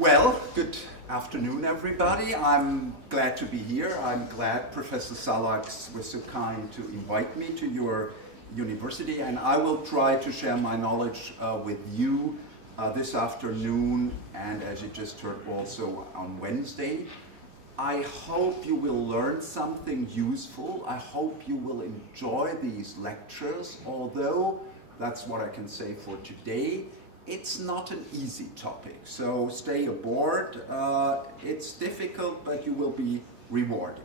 Well, good afternoon, everybody. I'm glad to be here. I'm glad Professor Salax was so kind to invite me to your university, and I will try to share my knowledge with you this afternoon, and as you just heard, also on Wednesday. I hope you will learn something useful. I hope you will enjoy these lectures, although that's what I can say for today. It's not an easy topic, so stay aboard. It's difficult, but you will be rewarded.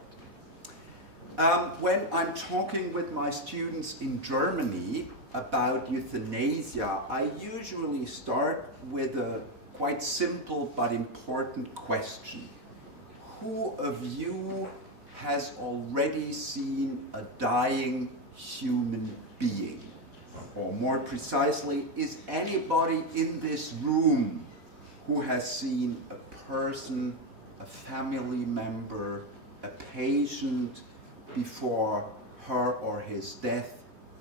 When I'm talking with my students in Germany about euthanasia, I usually start with a quite simple but important question. Who of you has already seen a dying human being? Or more precisely, is anybody in this room who has seen a person, a family member, a patient before her or his death,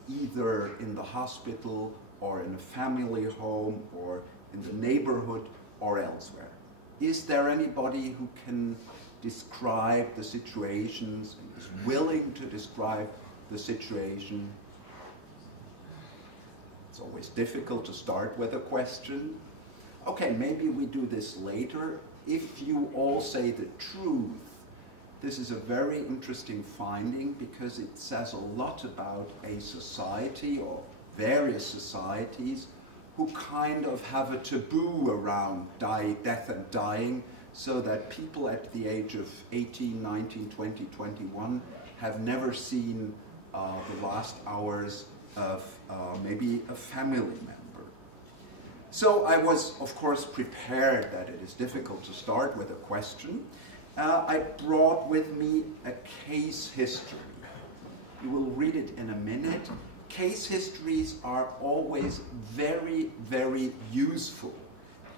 either in the hospital or in a family home or in the neighborhood or elsewhere? Is there anybody who can describe the situations and is willing to describe the situation? It's always difficult to start with a question. Okay, maybe we do this later. If you all say the truth, this is a very interesting finding because it says a lot about a society or various societies who kind of have a taboo around death and dying, so that people at the age of 18, 19, 20, 21 have never seen the last hours of maybe a family member. So I was, of course, prepared that it is difficult to start with a question. I brought with me a case history. You will read it in a minute. Case histories are always very, very useful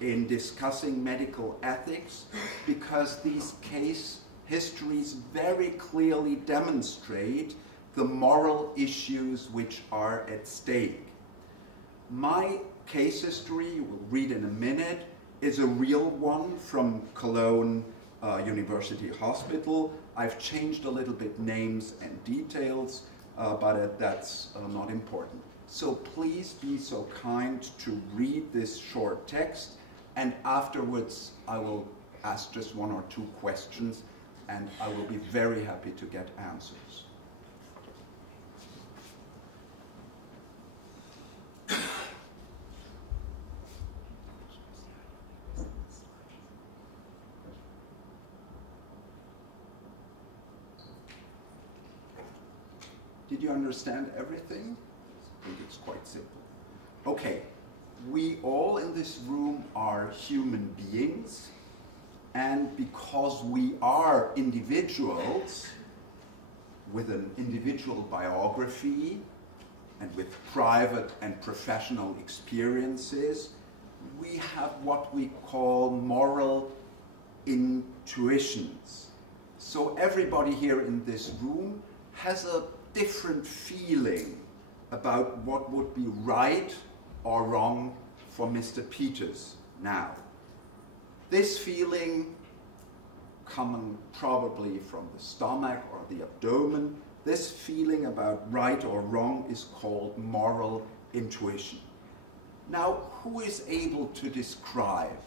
in discussing medical ethics because these case histories very clearly demonstrate the moral issues which are at stake. My case history, you will read in a minute, is a real one from Cologne University Hospital. I've changed a little bit names and details, but that's not important. So please be so kind to read this short text, and afterwards I will ask just one or two questions, and I will be very happy to get answers. Did you understand everything? I think it's quite simple. Okay, we all in this room are human beings, and because we are individuals with an individual biography and with private and professional experiences, we have what we call moral intuitions. So everybody here in this room has a different feeling about what would be right or wrong for Mr. Peters now. This feeling, coming probably from the stomach or the abdomen, this feeling about right or wrong is called moral intuition. Now, who is able to describe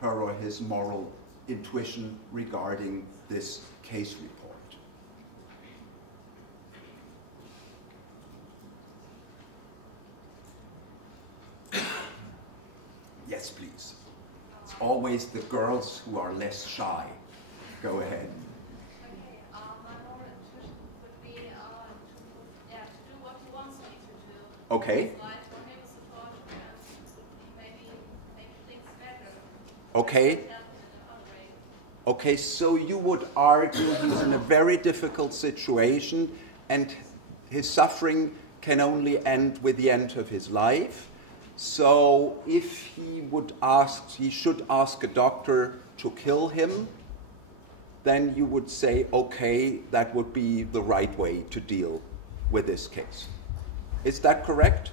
her or his moral intuition regarding this case report? Yes, please. It's always the girls who are less shy. Go ahead. Okay, my moral intuition would be to do what he wants me to do. Okay. It's right for him, support him, and maybe make things better. Okay. Okay, so you would argue he's in a very difficult situation and his suffering can only end with the end of his life. So if he should ask a doctor to kill him, then you would say, okay, that would be the right way to deal with this case. Is that correct?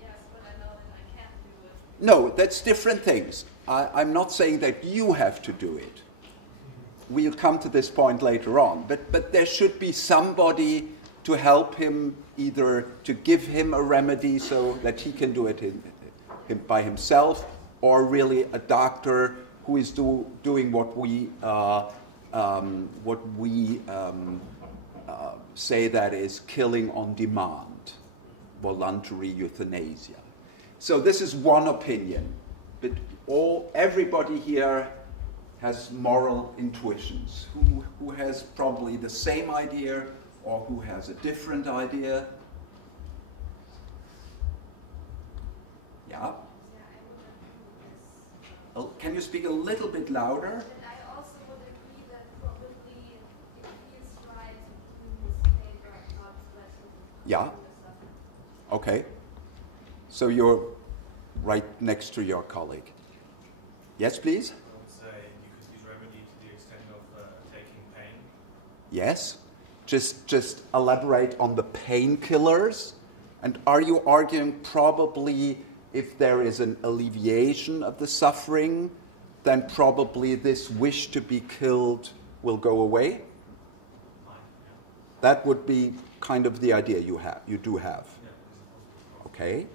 Yes, but I know that I can't do it. No, that's different things. I'm not saying that you have to do it. We'll come to this point later on. But there should be somebody to help him, either to give him a remedy so that he can do it by himself, or really a doctor who is doing what we say that is killing on demand, voluntary euthanasia. So this is one opinion, but everybody here has moral intuitions. Who has probably the same idea or who has a different idea? Yeah? Can you speak a little bit louder? And I also would agree that probably it feels right to do this paper, not let Yeah. Okay. So you're right next to your colleague. Yes, please? I would say you could use remedy to the extent of taking pain. Yes. Just elaborate on the painkillers. And are you arguing probably if there is an alleviation of the suffering, then probably this wish to be killed will go away? That would be kind of the idea you do have. Okay.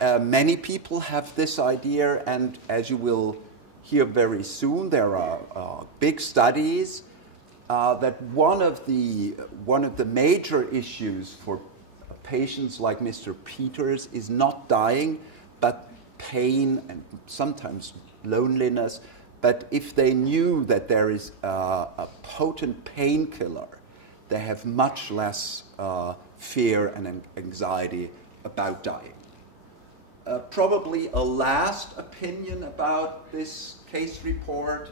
Many people have this idea, and as you will hear very soon, there are big studies that one of the major issues for patients like Mr. Peters is not dying, but pain and sometimes loneliness. But if they knew that there is a potent painkiller, they have much less fear and anxiety about dying. Probably a last opinion about this case report.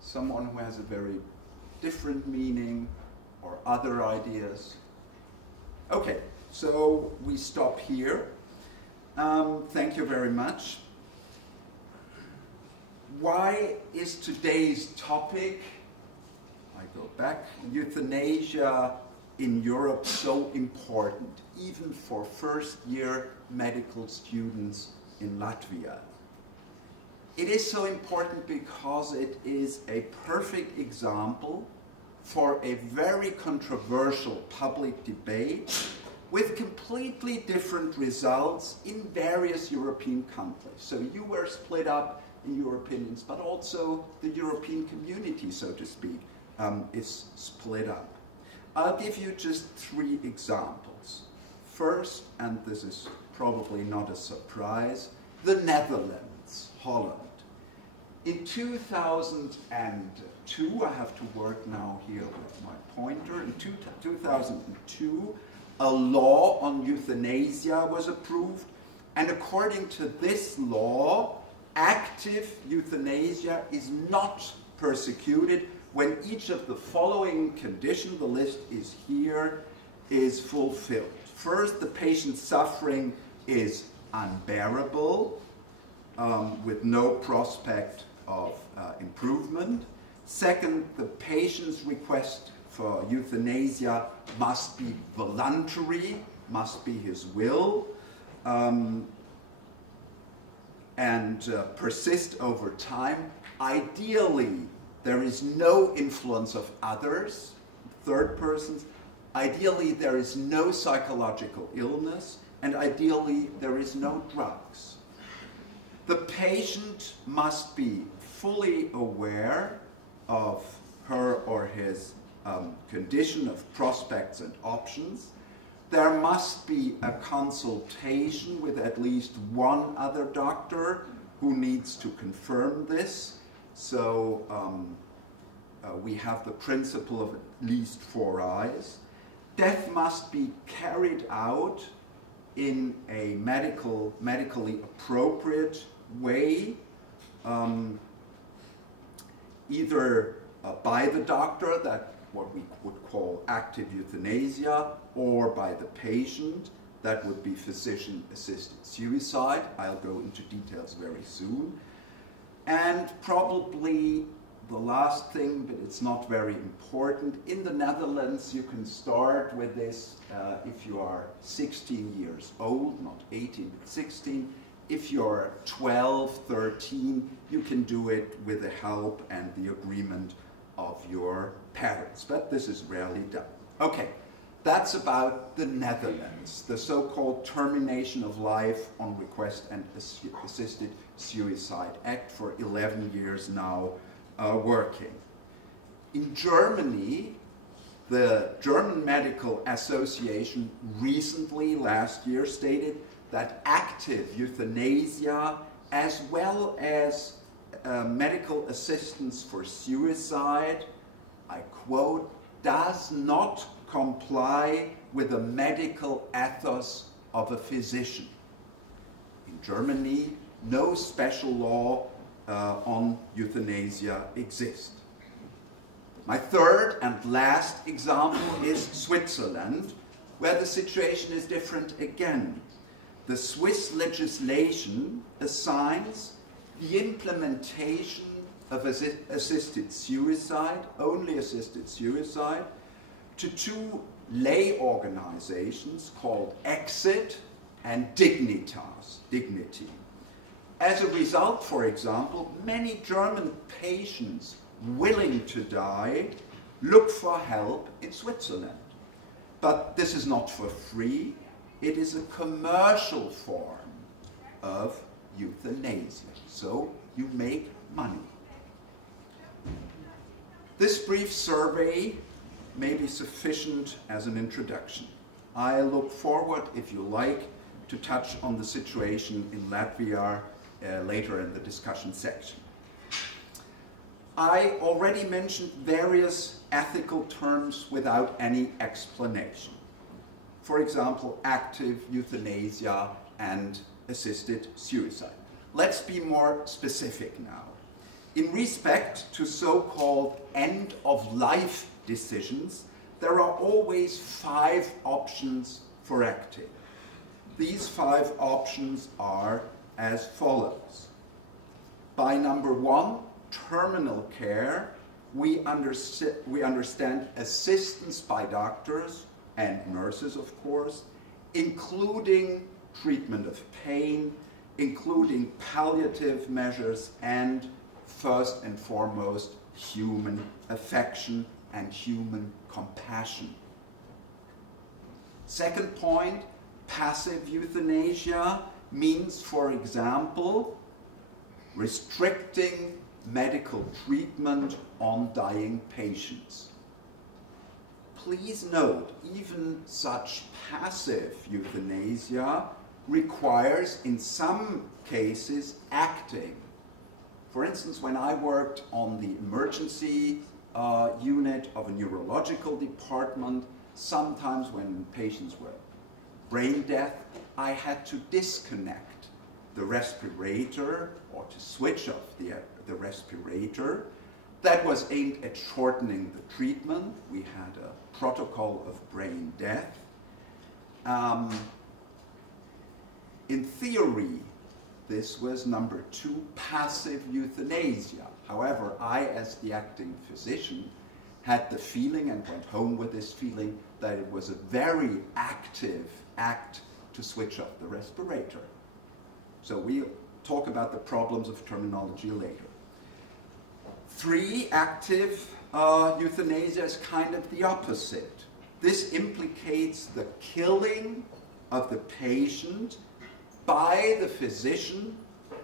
Someone who has a very different meaning or other ideas. Okay, so we stop here. Thank you very much. Why is today's topic, I go back, euthanasia in Europe so important, even for first-year medical students in Latvia? It is so important because it is a perfect example for a very controversial public debate with completely different results in various European countries. So you were split up in your opinions, but also the European community, so to speak, is split up. I'll give you just 3 examples. First, and this is probably not a surprise, the Netherlands, Holland. In 2002, I have to work now here with my pointer, in 2002, a law on euthanasia was approved, and according to this law, active euthanasia is not persecuted when each of the following conditions, the list is here, is fulfilled. First, the patient's suffering is unbearable, with no prospect of improvement. Second, the patient's request for euthanasia must be voluntary, must be his will, and persist over time. Ideally, there is no influence of others, third persons. Ideally, there is no psychological illness, and ideally, there is no drugs. The patient must be fully aware of her or his condition, of prospects and options. There must be a consultation with at least one other doctor who needs to confirm this. So we have the principle of at least 4 eyes. Death must be carried out in a medically appropriate way, either by the doctor, that what we would call active euthanasia, or by the patient, that would be physician-assisted suicide. I'll go into details very soon. And probably the last thing, but it's not very important, in the Netherlands you can start with this if you are 16 years old, not 18 but 16, If you're 12, 13, you can do it with the help and the agreement of your parents, but this is rarely done. Okay, that's about the Netherlands, the so-called Termination of Life on Request and Assisted Suicide Act, for 11 years now working. In Germany, the German Medical Association recently, last year, stated that active euthanasia, as well as medical assistance for suicide, I quote, does not comply with the medical ethos of a physician. In Germany, no special law on euthanasia exists. My third and last example is Switzerland, where the situation is different again. The Swiss legislation assigns the implementation of assisted suicide, only assisted suicide, to two lay organizations called Exit and Dignitas, Dignity. As a result, for example, many German patients willing to die look for help in Switzerland. But this is not for free. It is a commercial form of euthanasia, so you make money. This brief survey may be sufficient as an introduction. I look forward, if you like, to touch on the situation in Latvia later in the discussion section. I already mentioned various ethical terms without any explanation. For example, active euthanasia and assisted suicide. Let's be more specific now. In respect to so-called end-of-life decisions, there are always 5 options for acting. These 5 options are as follows. By number 1, terminal care, we understand assistance by doctors and nurses, of course, including treatment of pain, including palliative measures, and first and foremost, human affection and human compassion. Second point, passive euthanasia means, for example, restricting medical treatment on dying patients. Please note, even such passive euthanasia requires, in some cases, acting. For instance, when I worked on the emergency unit of a neurological department, sometimes when patients were brain dead, I had to disconnect the respirator or to switch off the respirator. That was aimed at shortening the treatment. We had a protocol of brain death. In theory, this was number 2, passive euthanasia. However, I, as the acting physician, had the feeling and went home with this feeling that it was a very active act to switch off the respirator. So we'll talk about the problems of terminology later. 3, active euthanasia is kind of the opposite. This implicates the killing of the patient by the physician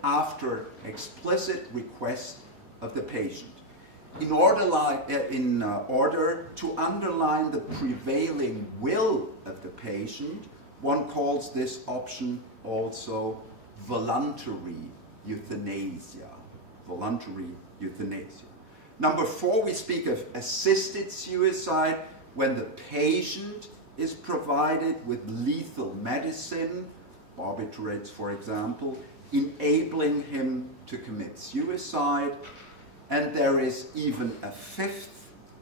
after explicit request of the patient. In order to underline the prevailing will of the patient, one calls this option also voluntary euthanasia. Voluntary euthanasia. Number 4, we speak of assisted suicide when the patient is provided with lethal medicine, barbiturates for example, enabling him to commit suicide. And there is even a 5th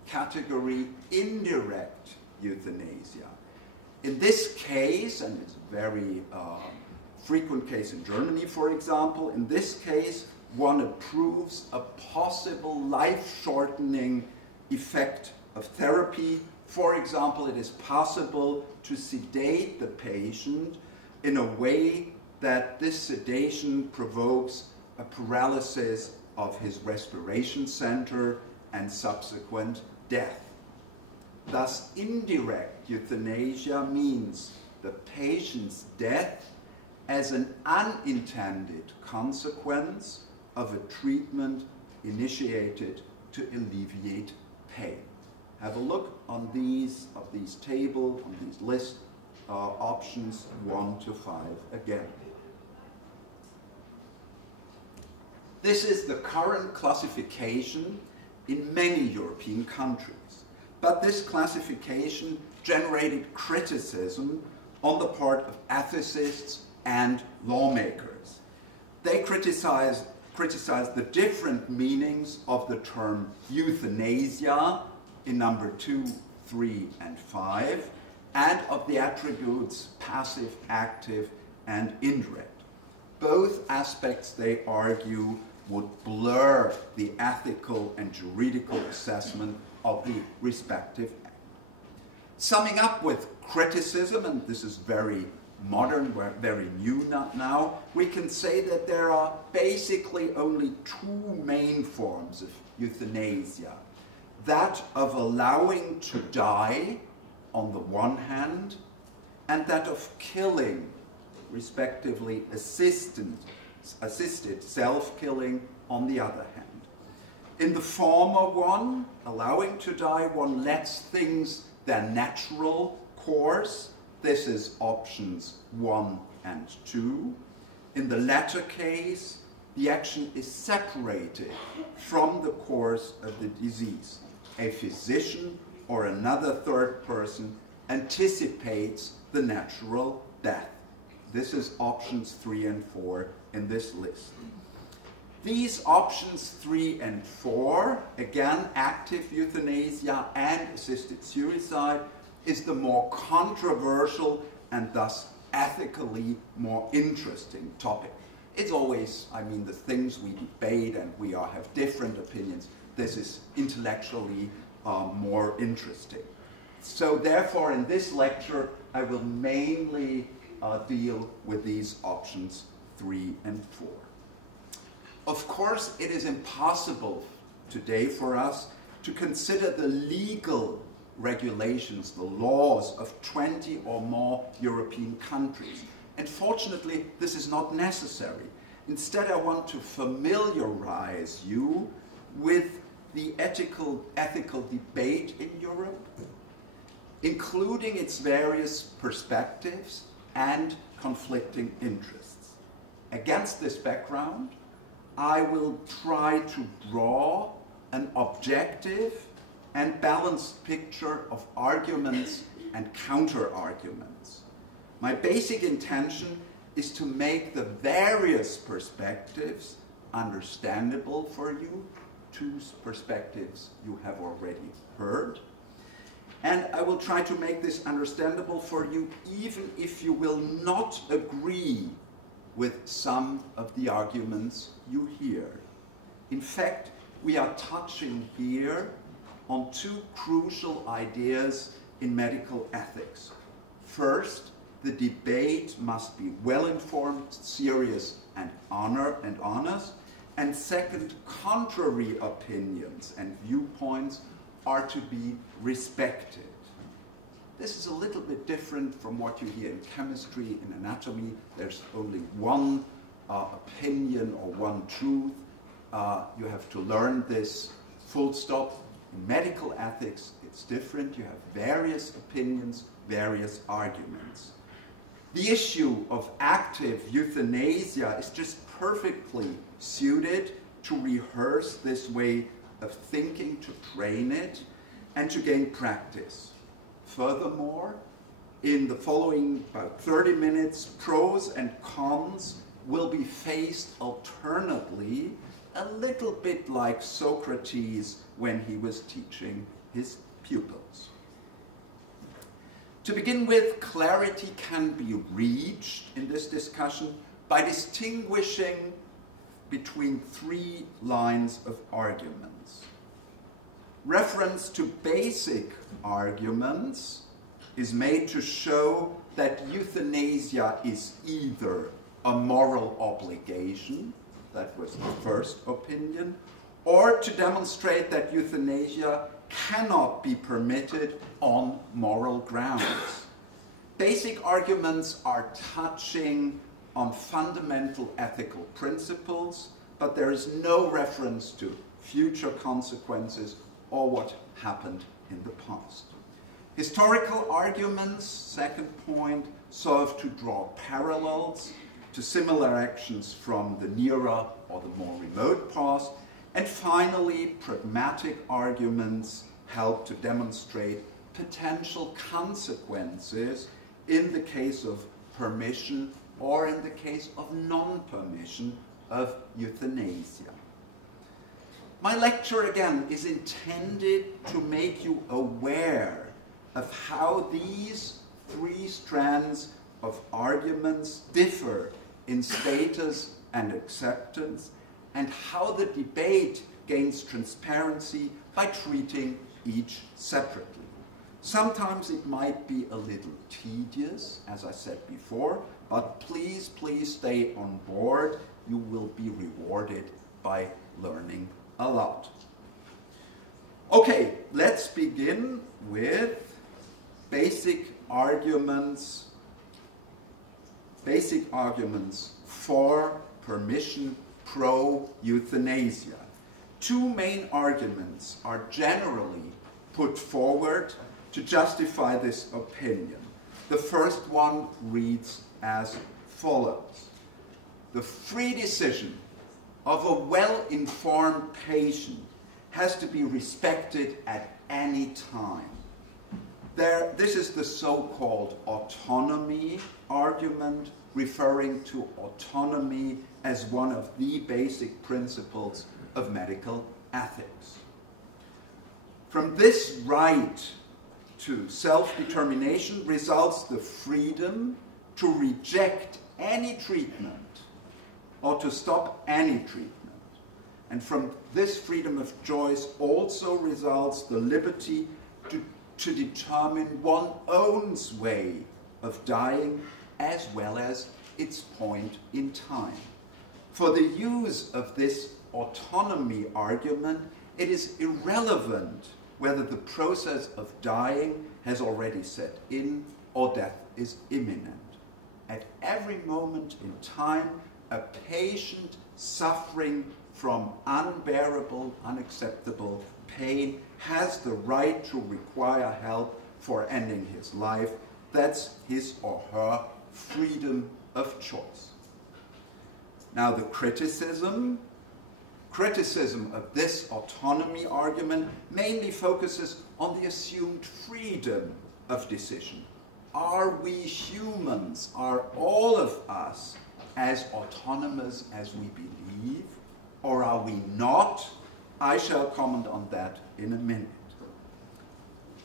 category, indirect euthanasia. In this case, and it's a very frequent case in Germany, for example, in this case, one approves a possible life-shortening effect of therapy. For example, it is possible to sedate the patient in a way that this sedation provokes a paralysis of his respiration center and subsequent death. Thus, indirect euthanasia means the patient's death as an unintended consequence of a treatment initiated to alleviate pain. Have a look on these tables, on these list options 1 to 5 again. This is the current classification in many European countries. But this classification generated criticism on the part of ethicists and lawmakers. They criticized the different meanings of the term euthanasia in number 2, 3, and 5, and of the attributes passive, active, and indirect. Both aspects, they argue, would blur the ethical and juridical assessment of the respective act. Summing up with criticism, and this is very modern, very new now, we can say that there are basically only two main forms of euthanasia. That of allowing to die on the one hand, and that of killing, respectively assisted self-killing on the other hand. In the former one, allowing to die, one lets things their natural course. This is options 1 and 2. In the latter case, the action is separated from the course of the disease. A physician or another third person anticipates the natural death. This is options 3 and 4 in this list. These options 3 and 4, again, active euthanasia and assisted suicide, is the more controversial and thus ethically more interesting topic. It's always, the things we debate and we have different opinions. This is intellectually more interesting. So therefore, in this lecture, I will mainly deal with these options 3 and 4. Of course, it is impossible today for us to consider the legal regulations, the laws of 20 or more European countries. And fortunately, this is not necessary. Instead, I want to familiarize you with the ethical debate in Europe, including its various perspectives and conflicting interests. Against this background, I will try to draw an objective and balanced picture of arguments and counter-arguments. My basic intention is to make the various perspectives understandable for you, 2 perspectives you have already heard. And I will try to make this understandable for you even if you will not agree with some of the arguments you hear. In fact, we are touching here on 2 crucial ideas in medical ethics. First, the debate must be well-informed, serious, and honest. And second, contrary opinions and viewpoints are to be respected. This is a little bit different from what you hear in chemistry, in anatomy. There's only one opinion or one truth. You have to learn this full stop. In medical ethics, it's different. You have various opinions, various arguments. The issue of active euthanasia is just perfectly suited to rehearse this way of thinking, to train it, and to gain practice. Furthermore, in the following about 30 minutes, pros and cons will be faced alternately, a little bit like Socrates when he was teaching his pupils. To begin with, clarity can be reached in this discussion by distinguishing between 3 lines of arguments. Reference to basic arguments is made to show that euthanasia is either a moral obligation, that was the first opinion, or to demonstrate that euthanasia cannot be permitted on moral grounds. Basic arguments are touching on fundamental ethical principles, but there is no reference to future consequences or what happened in the past. Historical arguments, second point, serve to draw parallels to similar actions from the nearer or the more remote past. And finally, pragmatic arguments help to demonstrate potential consequences in the case of permission or in the case of non-permission of euthanasia. My lecture, again, is intended to make you aware of how these three strands of arguments differ in status and acceptance, and how the debate gains transparency by treating each separately. Sometimes it might be a little tedious, as I said before, but please stay on board. You will be rewarded by learning a lot. Okay, let's begin with basic arguments for permission pro-euthanasia. Two main arguments are generally put forward to justify this opinion. The first one reads as follows. The free decision of a well-informed patient has to be respected at any time. This is the so-called autonomy argument, referring to autonomy as one of the basic principles of medical ethics. From this right to self-determination results the freedom to reject any treatment or to stop any treatment. And from this freedom of choice also results the liberty to determine one's own way of dying as well as its point in time. For the use of this autonomy argument, it is irrelevant whether the process of dying has already set in or death is imminent. At every moment in time, a patient suffering from unbearable, unacceptable pain has the right to require help for ending his life. That's his or her freedom of choice. Now the criticism of this autonomy argument mainly focuses on the assumed freedom of decision. Are we humans, are all of us as autonomous as we believe, or are we not? I shall comment on that in a minute.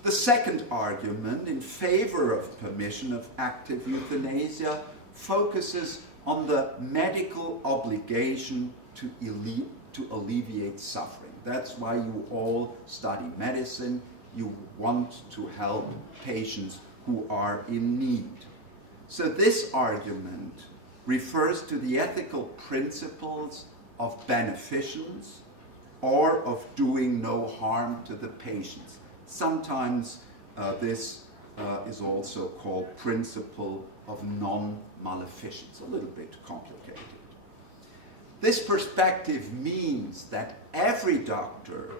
The second argument in favor of permission of active euthanasia focuses on the medical obligation to alleviate suffering. That's why you all study medicine. You want to help patients who are in need. So this argument refers to the ethical principles of beneficence or of doing no harm to the patients. Sometimes this is also called principle of non-maleficence, a little bit complicated. This perspective means that every doctor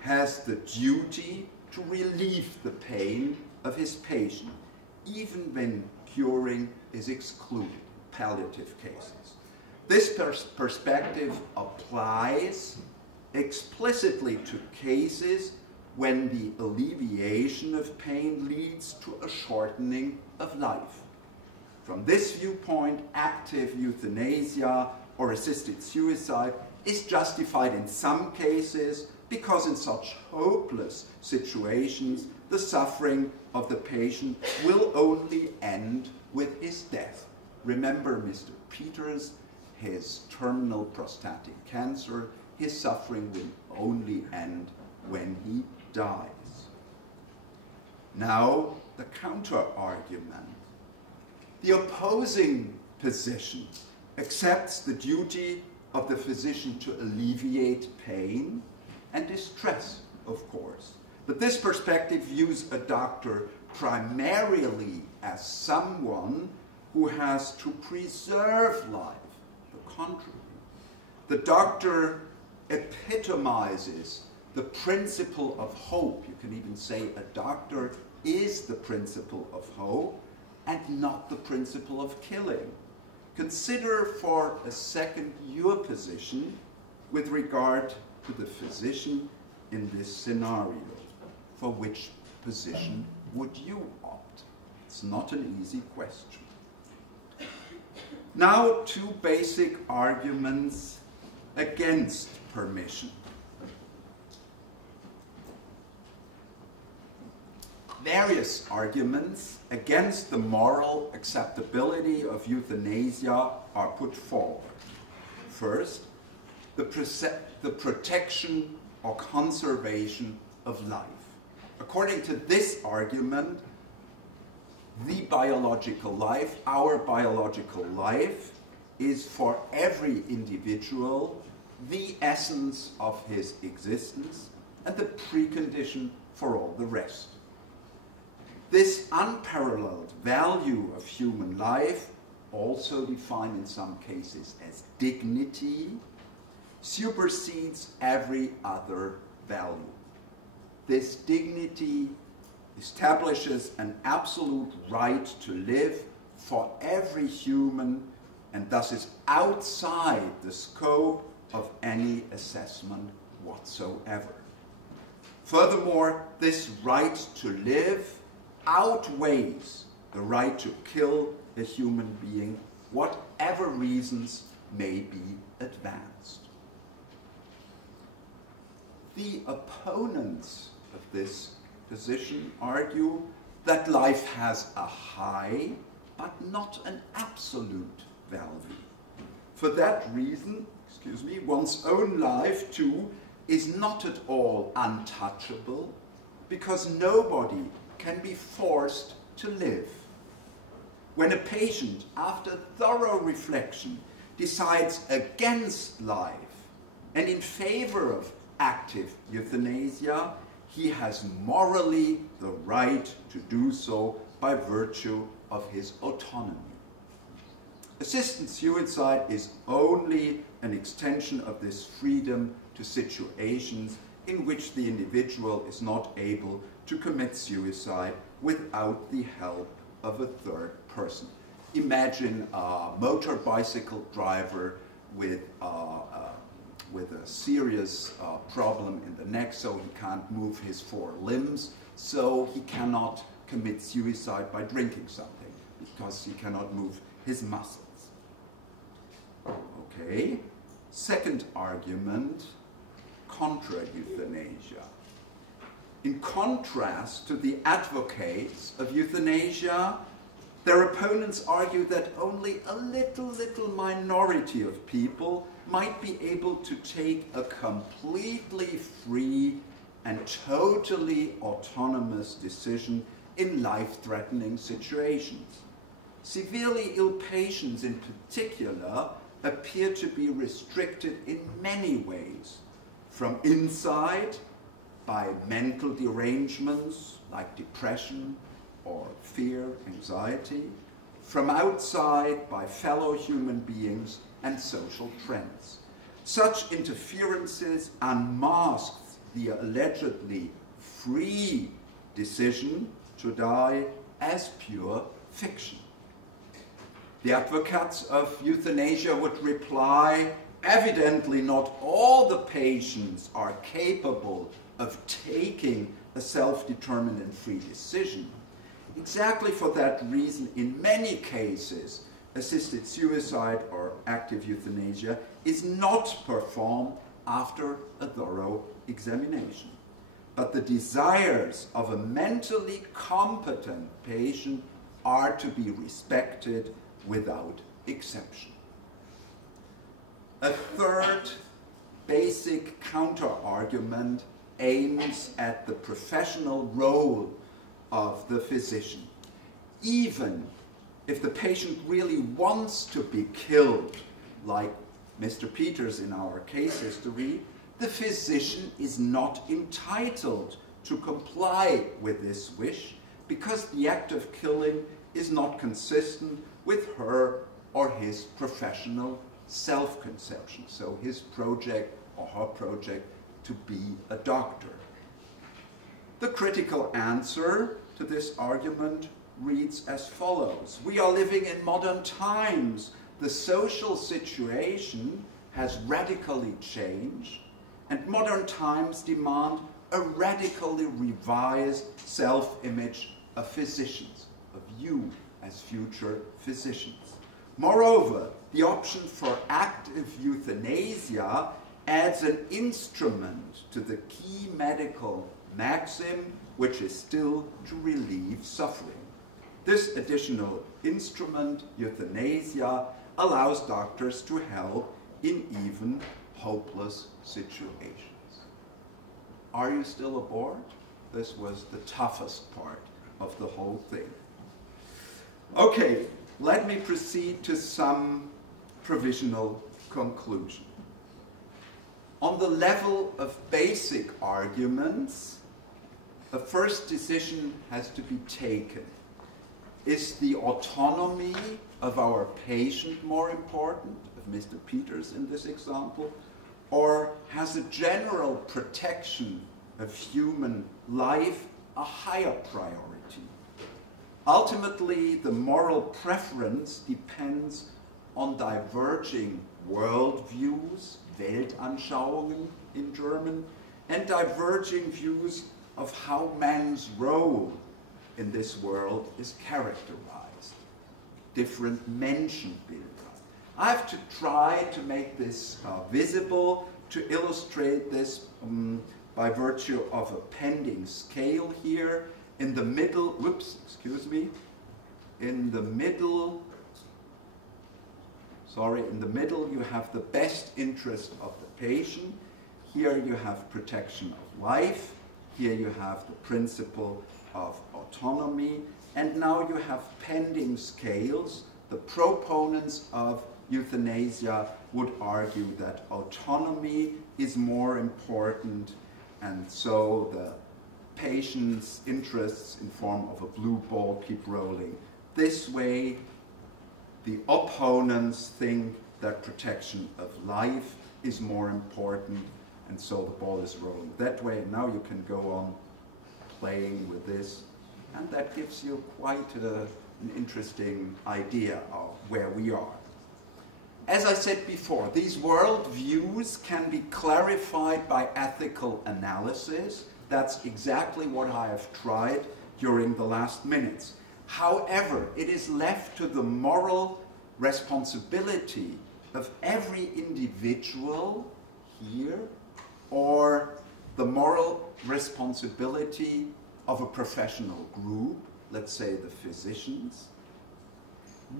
has the duty to relieve the pain of his patient, even when curing is excluded, palliative cases. This perspective applies explicitly to cases when the alleviation of pain leads to a shortening of life. From this viewpoint, active euthanasia or assisted suicide is justified in some cases because in such hopeless situations, the suffering of the patient will only end with his death. Remember Mr. Peters, his terminal prostatic cancer, his suffering will only end when he dies. Now, the counter-argument. The opposing position accepts the duty of the physician to alleviate pain and distress, of course. But this perspective views a doctor primarily as someone who has to preserve life. The contrary. The doctor epitomizes the principle of hope. You can even say a doctor is the principle of hope and not the principle of killing. Consider for a second your position with regard to the physician in this scenario. For which position would you opt? It's not an easy question. Now, two basic arguments against permission. Various arguments against the moral acceptability of euthanasia are put forward. First, the protection or conservation of life. According to this argument, the biological life, our biological life, is for every individual the essence of his existence and the precondition for all the rest. This unparalleled value of human life, also defined in some cases as dignity, supersedes every other value. This dignity establishes an absolute right to live for every human and thus is outside the scope of any assessment whatsoever. Furthermore, this right to live outweighs the right to kill a human being, whatever reasons may be advanced. The opponents of this position argue that life has a high but not an absolute value. For that reason, one's own life too is not at all untouchable, because nobody can be forced to live. When a patient, after thorough reflection, decides against life and in favor of active euthanasia, he has morally the right to do so by virtue of his autonomy. Assisted suicide is only an extension of this freedom to situations in which the individual is not able to commit suicide without the help of a third person. Imagine a motor bicycle driver with a serious problem in the neck, so he can't move his 4 limbs, so he cannot commit suicide by drinking something, because he cannot move his muscles. Okay, second argument, contra euthanasia. In contrast to the advocates of euthanasia, their opponents argue that only a little minority of people might be able to take a completely free and totally autonomous decision in life-threatening situations. Severely ill patients in particular appear to be restricted in many ways, from inside by mental derangements like depression or fear, anxiety, from outside by fellow human beings and social trends. Such interferences unmask the allegedly free decision to die as pure fiction. The advocates of euthanasia would reply, evidently not all the patients are capable of taking a self-determined and free decision. Exactly for that reason, in many cases, assisted suicide or active euthanasia is not performed after a thorough examination. But the desires of a mentally competent patient are to be respected without exception. A third basic counter-argument aims at the professional role of the physician. Even if the patient really wants to be killed, like Mr. Peters in our case history, the physician is not entitled to comply with this wish because the act of killing is not consistent with her or his professional self-conception, so his project or her project to be a doctor. The critical answer to this argument reads as follows. We are living in modern times. The social situation has radically changed, and modern times demand a radically revised self-image of physicians, of you as future physicians. Moreover, the option for active euthanasia adds an instrument to the key medical maxim, which is still to relieve suffering. This additional instrument, euthanasia, allows doctors to help in even hopeless situations. Are you still aboard? This was the toughest part of the whole thing. Okay, let me proceed to some provisional conclusion. On the level of basic arguments, a first decision has to be taken. Is the autonomy of our patient more important, of Mr. Peters in this example, or has a general protection of human life a higher priority? Ultimately, the moral preference depends on diverging worldviews, Weltanschauungen in German, and diverging views of how man's role in this world is characterized. Different Menschenbilder. I have to try to make this visible, to illustrate this by virtue of a pending scale here. In the middle, whoops, excuse me, in the middle you have the best interest of the patient. Here you have protection of life. Here you have the principle of autonomy. And now you have pending scales. The proponents of euthanasia would argue that autonomy is more important, and so the patient's interests in form of a blue ball keep rolling. This way, the opponents think that protection of life is more important, and so the ball is rolling that way. And now you can go on playing with this, and that gives you quite an interesting idea of where we are. As I said before, these worldviews can be clarified by ethical analysis. That's exactly what I have tried during the last minutes. However, it is left to the moral responsibility of every individual here, or the moral responsibility of a professional group, let's say the physicians,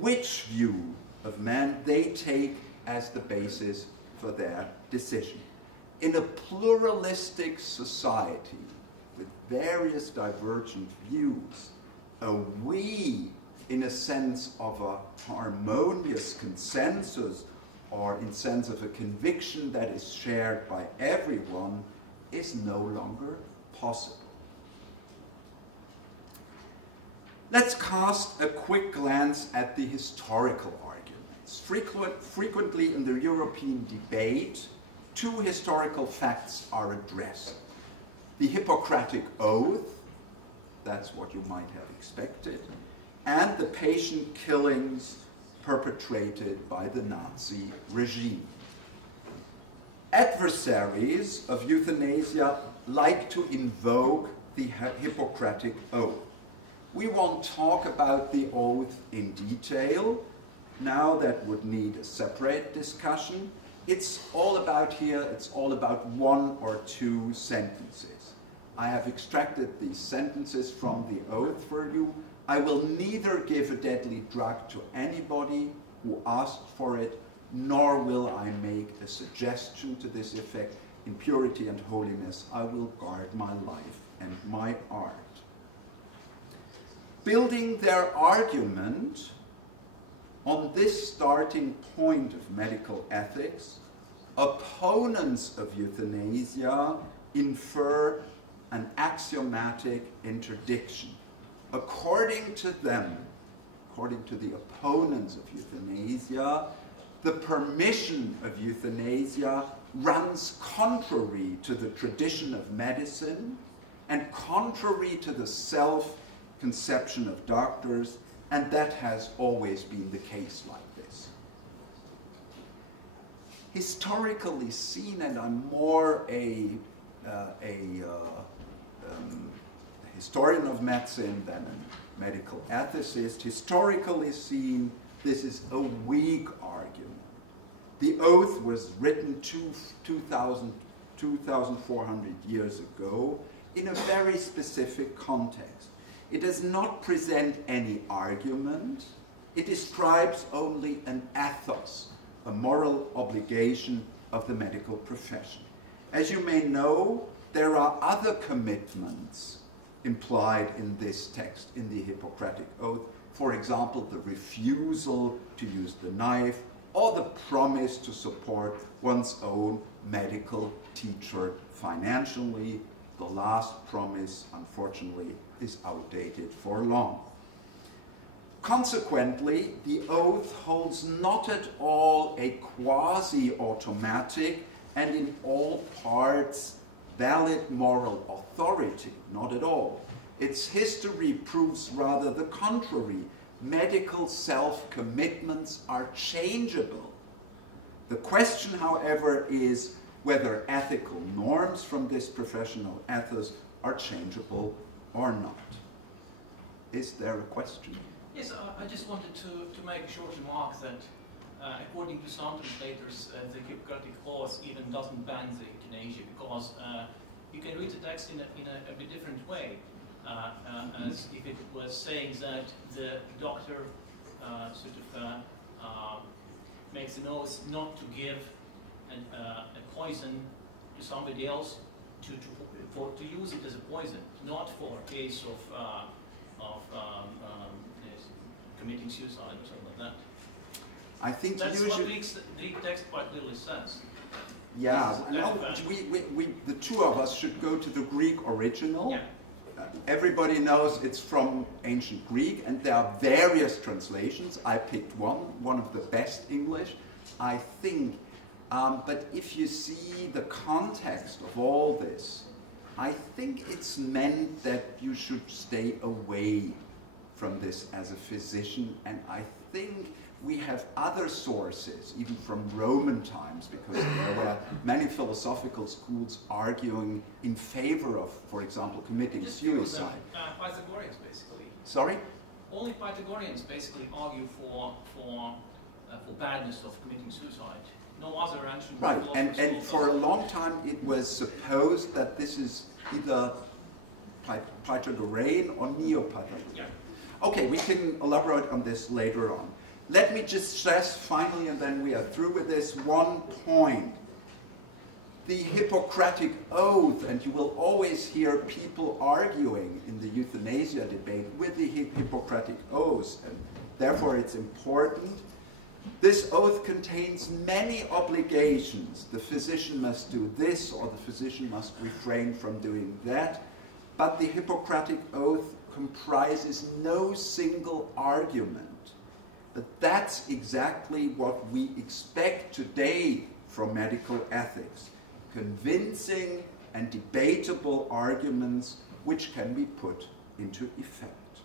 which view of man they take as the basis for their decision. In a pluralistic society with various divergent views, a we, in a sense of a harmonious consensus or in sense of a conviction that is shared by everyone, is no longer possible. Let's cast a quick glance at the historical arguments. Frequently in the European debate, two historical facts are addressed. The Hippocratic Oath, that's what you might have expected, and the patient killings perpetrated by the Nazi regime. Adversaries of euthanasia like to invoke the Hippocratic Oath. We won't talk about the oath in detail. Now that would need a separate discussion. It's all about here, it's all about one or two sentences. I have extracted these sentences from the oath for you. I will neither give a deadly drug to anybody who asked for it, nor will I make a suggestion to this effect. In purity and holiness, I will guard my life and my art. Building their argument On this starting point of medical ethics, opponents of euthanasia infer an axiomatic interdiction. According to them, according to the opponents of euthanasia, the permission of euthanasia runs contrary to the tradition of medicine and contrary to the self-conception of doctors, and that has always been the case like this. Historically seen, and I'm more a historian of medicine than a medical ethicist, historically seen, this is a weak argument. The oath was written 2,400 years ago in a very specific context. It does not present any argument. It describes only an ethos, a moral obligation of the medical profession. As you may know, there are other commitments implied in this text, in the Hippocratic Oath. For example, the refusal to use the knife, or the promise to support one's own medical teacher financially. The last promise, unfortunately, is outdated for long. Consequently, the oath holds not at all a quasi-automatic and in all parts valid moral authority, not at all. Its history proves rather the contrary. Medical self-commitments are changeable. The question, however, is whether ethical norms from this professional ethos are changeable or not. Is there a question? Yes, I just wanted to make a short remark that according to some translators, the Hippocratic Oath even doesn't ban the euthanasia, because you can read the text in a bit different way, as if it was saying that the doctor makes an oath not to give a poison to somebody else to use it as a poison, not for a case of committing suicide or something like that. I think that's usually, what the Greek text quite clearly says. Yeah, no, the two of us should go to the Greek original. Yeah. Everybody knows it's from ancient Greek, and there are various translations. I picked one of the best English, I think. But if you see the context of all this, I think it's meant that you should stay away from this as a physician, and I think we have other sources, even from Roman times, because there were many philosophical schools arguing in favor of, for example, committing suicide. Pythagoreans, basically. Sorry? Only Pythagoreans basically argue for badness of committing suicide. No other ancient right, and for a long time it was supposed that this is either Pythagorean or Neo-Pythagorean. Yeah. Okay, we can elaborate on this later on. Let me just stress finally, and then we are through with this, one point. The Hippocratic Oath, and you will always hear people arguing in the euthanasia debate with the Hippocratic Oath, and therefore it's important. This oath contains many obligations. The physician must do this, or the physician must refrain from doing that. But the Hippocratic Oath comprises no single argument. But that's exactly what we expect today from medical ethics. Convincing and debatable arguments which can be put into effect.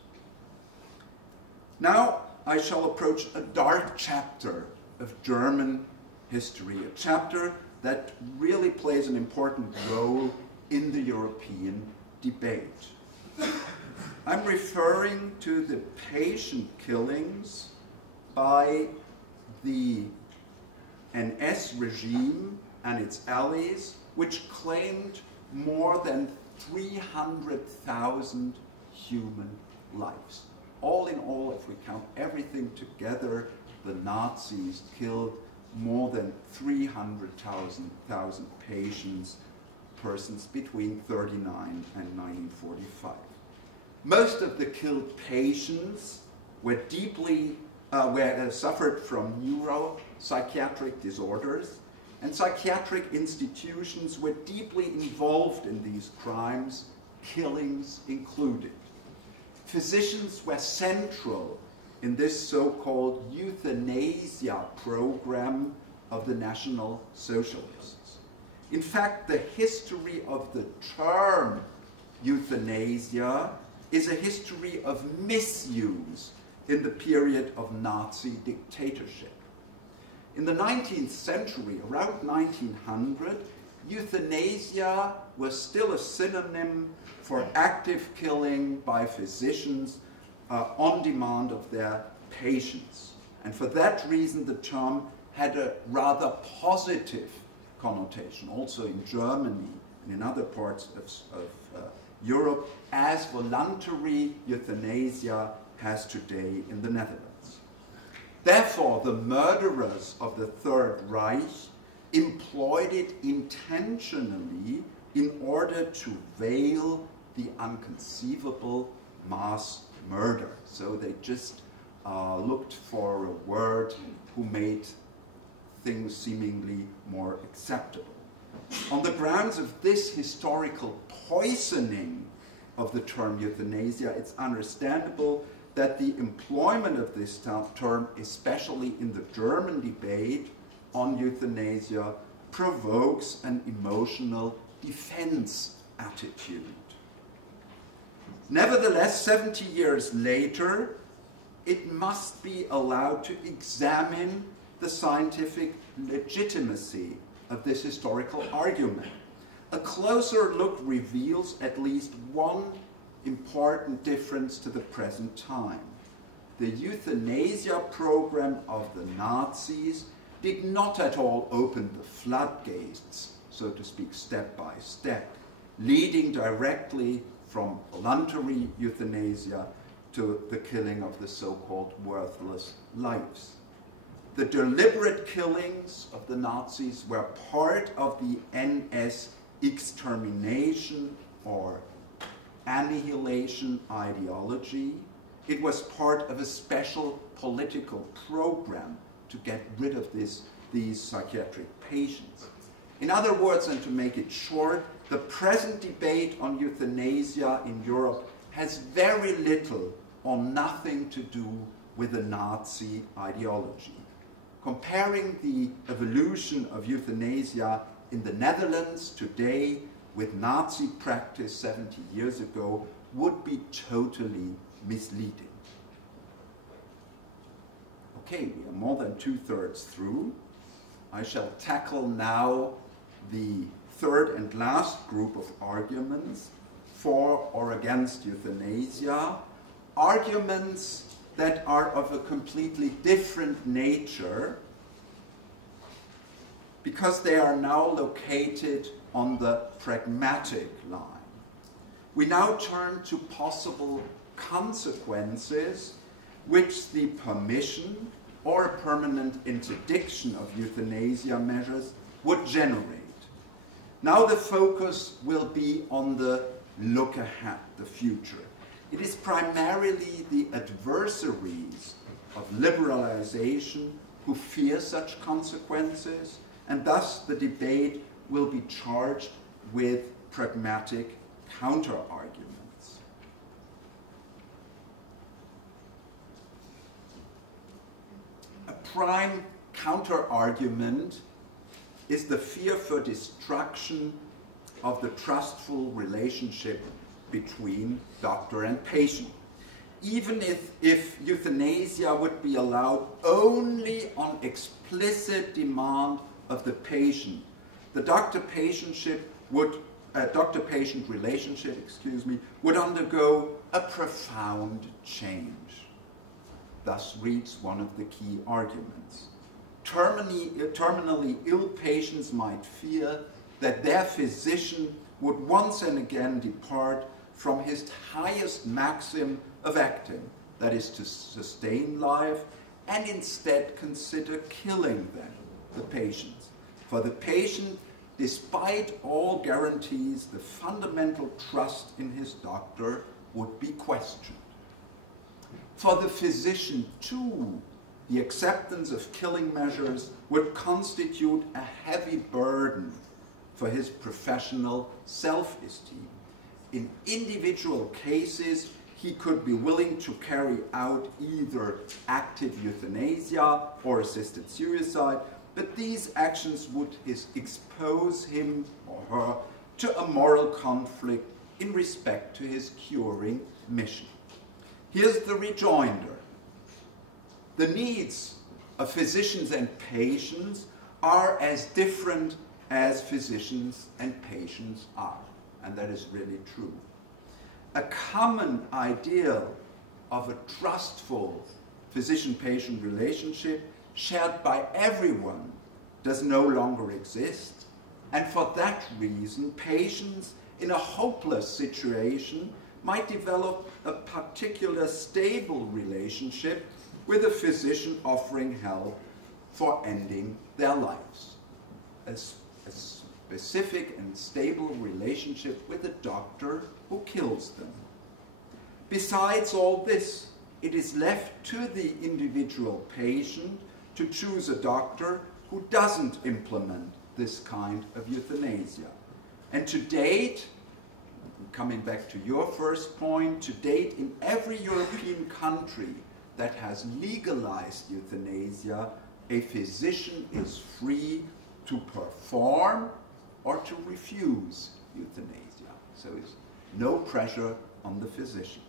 Now, I shall approach a dark chapter of German history, a chapter that really plays an important role in the European debate. I'm referring to the patient killings by the NS regime and its allies, which claimed more than 300,000 human lives. All in all, if we count everything together, the Nazis killed more than 300,000 persons between 1939 and 1945. Most of the killed patients were deeply suffered from neuropsychiatric disorders, and psychiatric institutions were deeply involved in these crimes, killings included. Physicians were central in this so-called euthanasia program of the National Socialists. In fact, the history of the term euthanasia is a history of misuse in the period of Nazi dictatorship. In the 19th century, around 1900, euthanasia was still a synonym for active killing by physicians on demand of their patients. And for that reason, the term had a rather positive connotation, also in Germany and in other parts of Europe, as voluntary euthanasia has today in the Netherlands. Therefore, the murderers of the Third Reich employed it intentionally in order to veil the unconceivable mass murder. So they just looked for a word who made things seemingly more acceptable. On the grounds of this historical poisoning of the term euthanasia, it's understandable that the employment of this term, especially in the German debate on euthanasia, provokes an emotional defense attitude. Nevertheless, 70 years later, it must be allowed to examine the scientific legitimacy of this historical argument. A closer look reveals at least one important difference to the present time. The euthanasia program of the Nazis did not at all open the floodgates, so to speak, step by step, leading directly from voluntary euthanasia to the killing of the so-called worthless lives. The deliberate killings of the Nazis were part of the NS extermination or annihilation ideology. It was part of a special political program to get rid of these psychiatric patients. In other words, and to make it short, the present debate on euthanasia in Europe has very little or nothing to do with the Nazi ideology. Comparing the evolution of euthanasia in the Netherlands today with Nazi practice 70 years ago would be totally misleading. Okay, we are more than 2/3 through. I shall tackle now the third and last group of arguments for or against euthanasia, arguments that are of a completely different nature because they are now located on the pragmatic line. We now turn to possible consequences which the permission or a permanent interdiction of euthanasia measures would generate. Now the focus will be on the look ahead, the future. It is primarily the adversaries of liberalization who fear such consequences, and thus the debate will be charged with pragmatic counter-arguments. A prime counter-argument is the fear for destruction of the trustful relationship between doctor and patient. Even if euthanasia would be allowed only on explicit demand of the patient, the doctor-patient relationship, would undergo a profound change. Thus reads one of the key arguments. Terminally ill patients might fear that their physician would once and again depart from his highest maxim of acting, that is to sustain life, and instead consider killing them, the patients. For the patient, despite all guarantees, the fundamental trust in his doctor would be questioned. For the physician, too, the acceptance of killing measures would constitute a heavy burden for his professional self-esteem. In individual cases, he could be willing to carry out either active euthanasia or assisted suicide, but these actions would expose him or her to a moral conflict in respect to his curing mission. Here's the rejoinder. The needs of physicians and patients are as different as physicians and patients are, and that is really true. A common ideal of a trustful physician-patient relationship shared by everyone does no longer exist, and for that reason, patients in a hopeless situation might develop a particular stable relationship with a physician offering help for ending their lives. A specific and stable relationship with a doctor who kills them. Besides all this, it is left to the individual patient to choose a doctor who doesn't implement this kind of euthanasia. And to date, coming back to your first point, to date in every European country that has legalized euthanasia, a physician is free to perform or to refuse euthanasia. So it's no pressure on the physicians.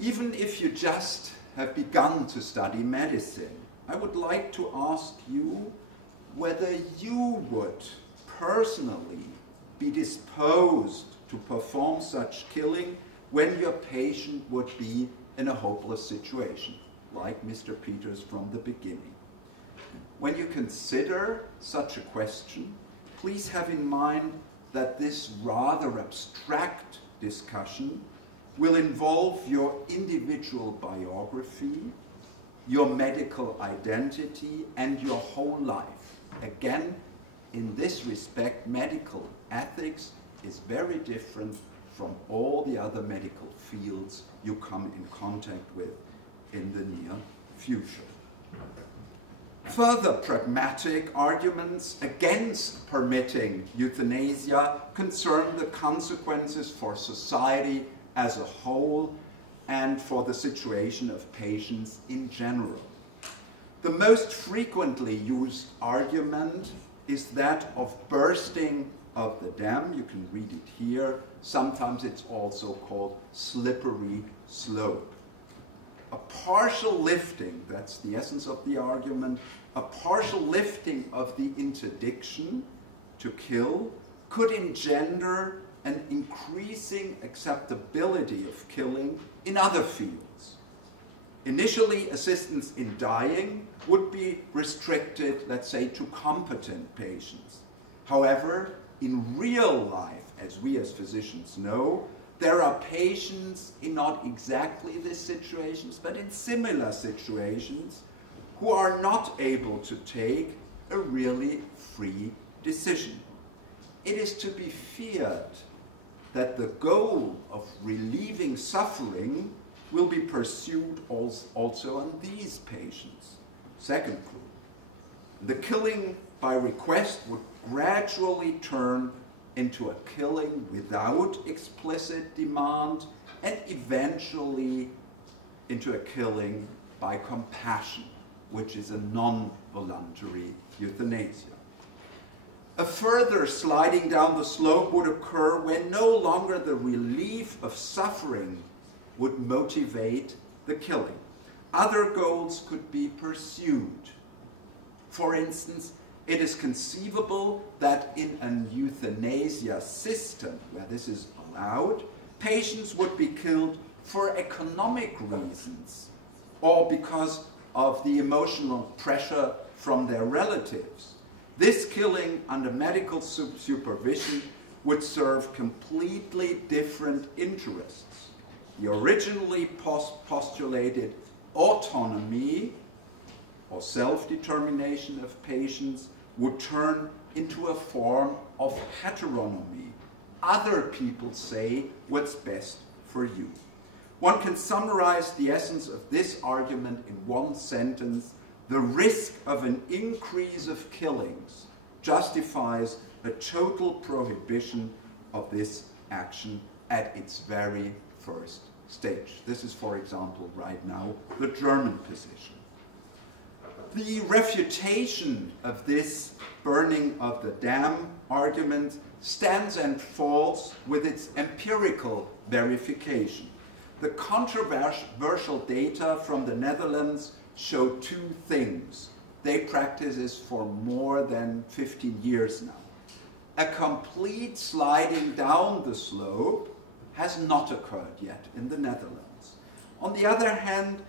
Even if you just have begun to study medicine, I would like to ask you whether you would personally be disposed to perform such killing when your patient would be in a hopeless situation, like Mr. Peters from the beginning. When you consider such a question, please have in mind that this rather abstract discussion will involve your individual biography, your medical identity, and your whole life. Again, in this respect, medical ethics is very different from all the other medical fields you come in contact with in the near future. Further pragmatic arguments against permitting euthanasia concern the consequences for society as a whole and for the situation of patients in general. The most frequently used argument is that of bursting of the dam. You can read it here. Sometimes it's also called slippery slope. A partial lifting, that's the essence of the argument, a partial lifting of the interdiction to kill could engender an increasing acceptability of killing in other fields. Initially, assistance in dying would be restricted, let's say, to competent patients. However, in real life, as we as physicians know, there are patients in not exactly these situations, but in similar situations, who are not able to take a really free decision. It is to be feared that the goal of relieving suffering will be pursued also on these patients. Second clue, the killing by request would gradually turn into a killing without explicit demand and eventually into a killing by compassion, which is a non-voluntary euthanasia. A further sliding down the slope would occur when no longer the relief of suffering would motivate the killing. Other goals could be pursued. For instance, it is conceivable that in an euthanasia system where this is allowed, patients would be killed for economic reasons or because of the emotional pressure from their relatives. This killing under medical supervision would serve completely different interests. The originally postulated autonomy or self-determination of patients would turn into a form of heteronomy. Other people say what's best for you. One can summarize the essence of this argument in one sentence: the risk of an increase of killings justifies a total prohibition of this action at its very first stage. This is, for example, right now, the German position. The refutation of this burning of the dam argument stands and falls with its empirical verification. The controversial data from the Netherlands show two things. They practice this for more than 15 years now. A complete sliding down the slope has not occurred yet in the Netherlands. On the other hand,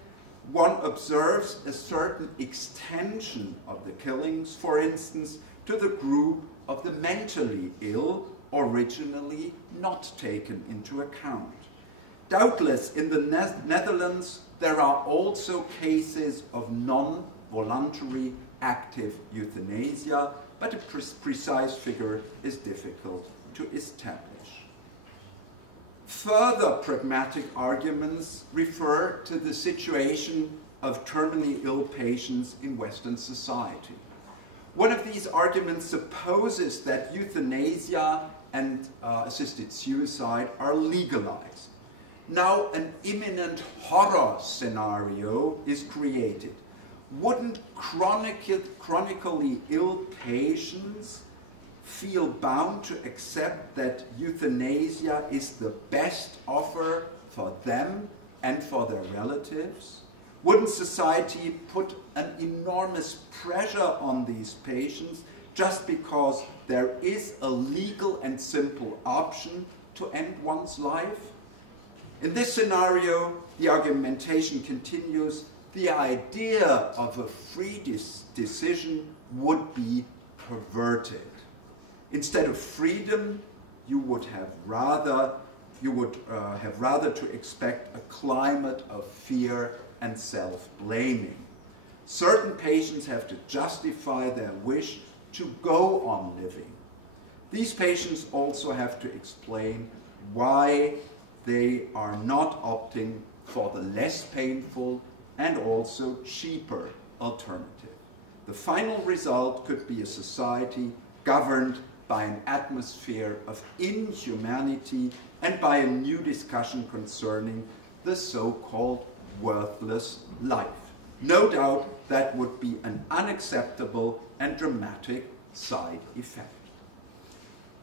one observes a certain extension of the killings, for instance, to the group of the mentally ill, originally not taken into account. Doubtless, in the Netherlands, there are also cases of non-voluntary active euthanasia, but a precise figure is difficult to establish. Further pragmatic arguments refer to the situation of terminally ill patients in Western society. One of these arguments supposes that euthanasia and assisted suicide are legalized. Now an imminent horror scenario is created. Wouldn't chronically ill patients feel bound to accept that euthanasia is the best offer for them and for their relatives? Wouldn't society put an enormous pressure on these patients just because there is a legal and simple option to end one's life? In this scenario, the argumentation continues. The idea of a free decision would be perverted. Instead of freedom, you would have rather to expect a climate of fear and self-blaming. Certain patients have to justify their wish to go on living. These patients also have to explain why they are not opting for the less painful and also cheaper alternative. The final result could be a society governed by an atmosphere of inhumanity and by a new discussion concerning the so-called worthless life. No doubt that would be an unacceptable and dramatic side effect.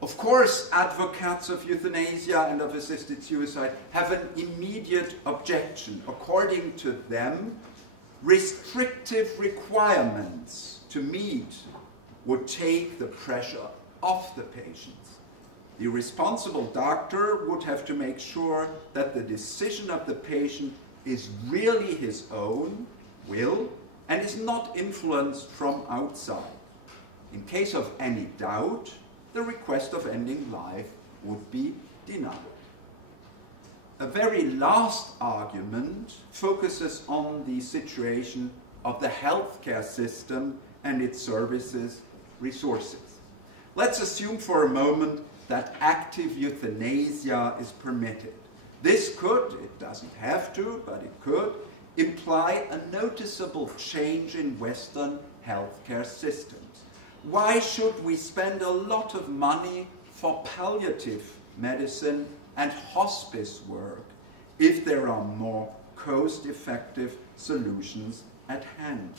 Of course, advocates of euthanasia and of assisted suicide have an immediate objection. According to them, restrictive requirements to meet would take the pressure off the patients. The responsible doctor would have to make sure that the decision of the patient is really his own will and is not influenced from outside. In case of any doubt, the request of ending life would be denied. A very last argument focuses on the situation of the healthcare system and its services resources. Let's assume for a moment that active euthanasia is permitted. This could, it doesn't have to, but it could, imply a noticeable change in Western healthcare systems. Why should we spend a lot of money for palliative medicine and hospice work if there are more cost-effective solutions at hand?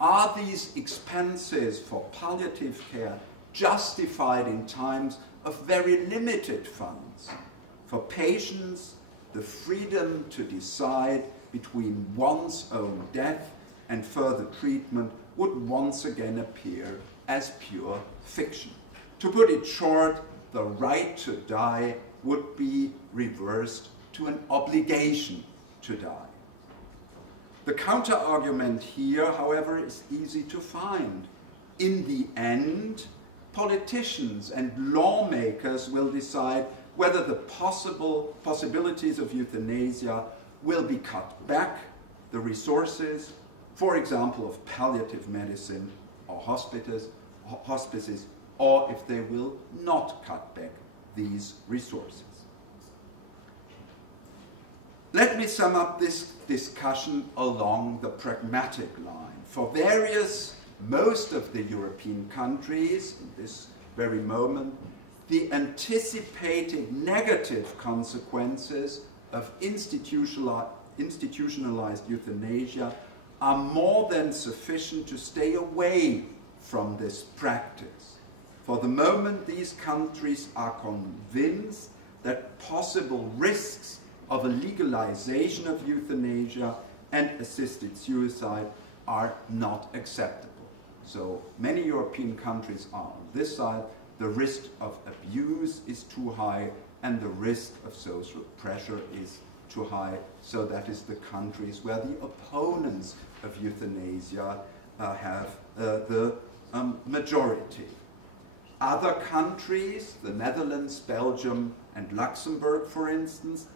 Are these expenses for palliative care justified in times of very limited funds? For patients, the freedom to decide between one's own death and further treatment would once again appear as pure fiction. To put it short, the right to die would be reversed to an obligation to die. The counter-argument here, however, is easy to find. In the end, politicians and lawmakers will decide whether the possibilities of euthanasia will be cut back, the resources, for example, of palliative medicine or hospices, or if they will not cut back these resources. Let me sum up this discussion along the pragmatic line. For most of the European countries, in this very moment, the anticipated negative consequences of institutionalized euthanasia are more than sufficient to stay away from this practice. For the moment, these countries are convinced that possible risks of a legalization of euthanasia and assisted suicide are not acceptable. So many European countries are on this side. The risk of abuse is too high and the risk of social pressure is too high. So that is the countries where the opponents of euthanasia have the majority. Other countries, the Netherlands, Belgium, and Luxembourg, for instance,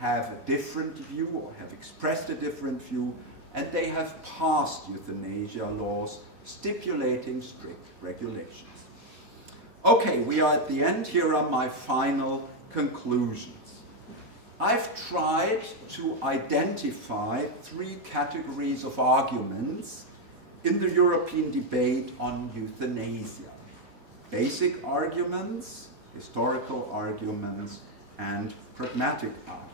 have a different view or have expressed a different view, and they have passed euthanasia laws stipulating strict regulations. Okay, we are at the end. Here are my final conclusions. I've tried to identify 3 categories of arguments in the European debate on euthanasia. Basic arguments, historical arguments, and pragmatic arguments.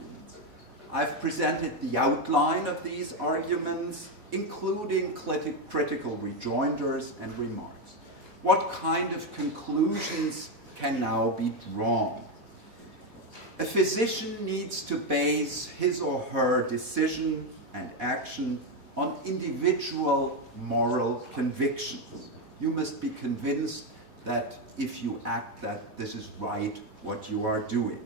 I've presented the outline of these arguments, including critical rejoinders and remarks. What kind of conclusions can now be drawn? A physician needs to base his or her decision and action on individual moral convictions. You must be convinced that if you act that this is right what you are doing.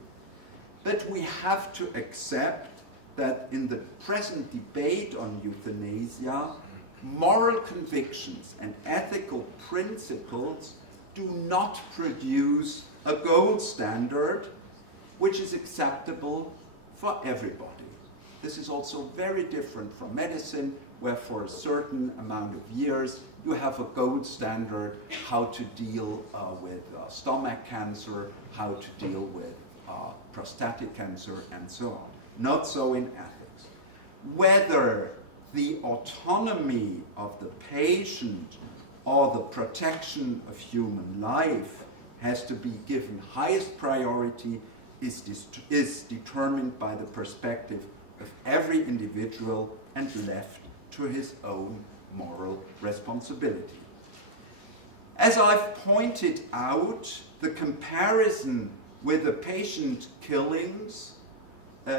But we have to accept that in the present debate on euthanasia, moral convictions and ethical principles do not produce a gold standard which is acceptable for everybody. This is also very different from medicine, where for a certain amount of years you have a gold standard how to deal with stomach cancer, how to deal with prostatic cancer, and so on. Not so in ethics. Whether the autonomy of the patient or the protection of human life has to be given highest priority is determined by the perspective of every individual and left to his own moral responsibility. As I've pointed out, the comparison with the patient killings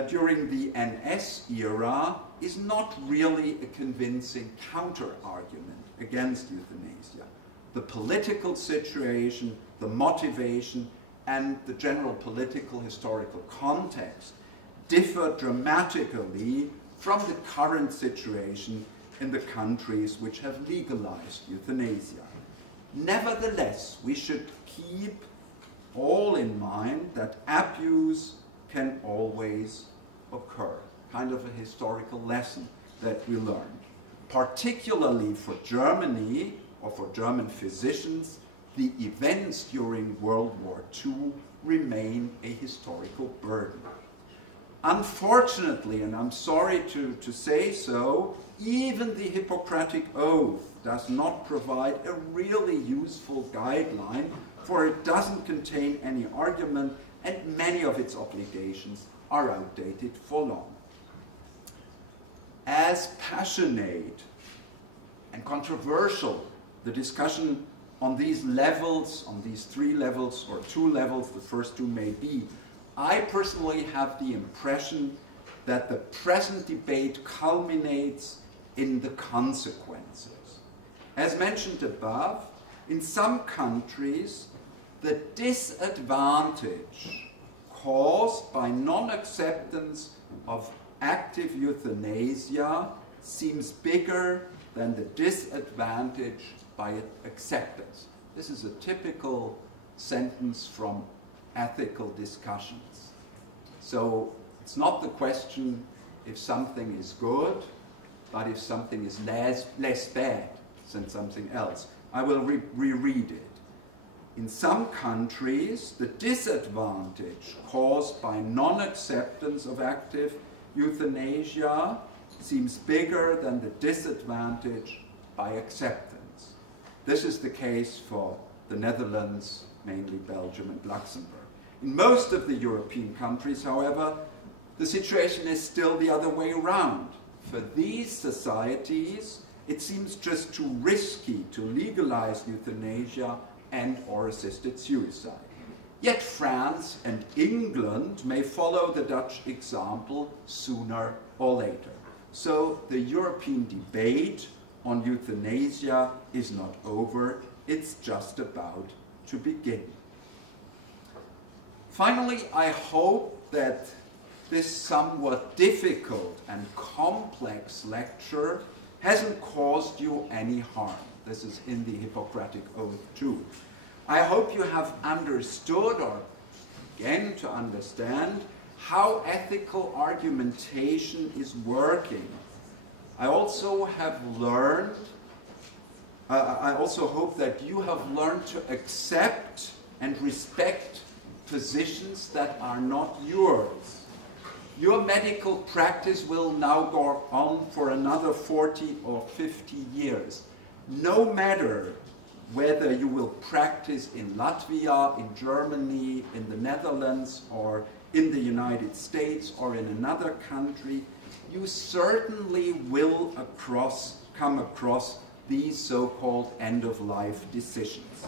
during the NS era is not really a convincing counter-argument against euthanasia. The political situation, the motivation, and the general political historical context differ dramatically from the current situation in the countries which have legalized euthanasia. Nevertheless, we should keep all in mind that abuse can always occur, kind of a historical lesson that we learned. Particularly for Germany, or for German physicians, the events during World War II remain a historical burden. Unfortunately, and I'm sorry to say so, even the Hippocratic Oath does not provide a really useful guideline, for it doesn't contain any argument, and many of its obligations are outdated for long. As passionate and controversial the discussion on these levels, on these 3 levels or 2 levels, the first 2 may be, I personally have the impression that the present debate culminates in the consequences. As mentioned above, in some countries, the disadvantage caused by non-acceptance of active euthanasia seems bigger than the disadvantage by acceptance. This is a typical sentence from ethical discussions. So it's not the question if something is good, but if something is less bad than something else. I will reread it. In some countries, the disadvantage caused by non-acceptance of active euthanasia seems bigger than the disadvantage by acceptance. This is the case for the Netherlands, mainly Belgium and Luxembourg. In most of the European countries, however, the situation is still the other way around. For these societies, it seems just too risky to legalize euthanasia and or assisted suicide. Yet France and England may follow the Dutch example sooner or later. So the European debate on euthanasia is not over, it's just about to begin. Finally, I hope that this somewhat difficult and complex lecture hasn't caused you any harm. This is in the Hippocratic Oath too. I hope you have understood, or again to understand, how ethical argumentation is working. I also hope that you have learned to accept and respect positions that are not yours. Your medical practice will now go on for another 40 or 50 years. No matter whether you will practice in Latvia, in Germany, in the Netherlands, or in the United States, or in another country, you certainly will come across these so-called end-of-life decisions.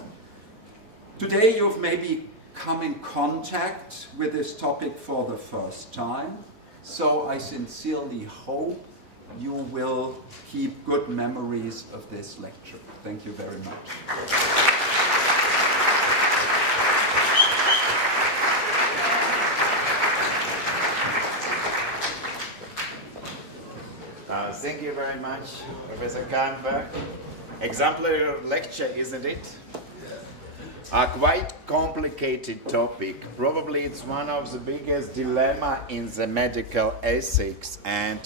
Today you've maybe come in contact with this topic for the first time, so I sincerely hope you will keep good memories of this lecture. Thank you very much. Thank you very much, Professor Karenberg. Exemplary lecture, isn't it? A quite complicated topic. Probably it's one of the biggest dilemma in the medical ethics, and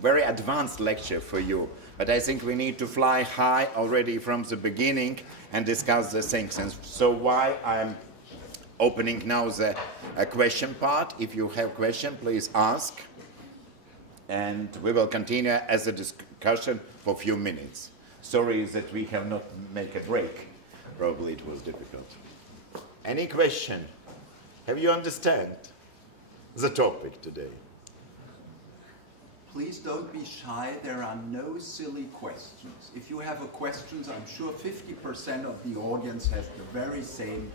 very advanced lecture for you. But I think we need to fly high already from the beginning and discuss the things. And so why I'm opening now the question part. If you have question, please ask. And we will continue as a discussion for a few minutes. Sorry that we have not made a break. Probably it was difficult. Any question? Have you understand the topic today? Please don't be shy. There are no silly questions. If you have a question, I'm sure 50% of the audience has the very same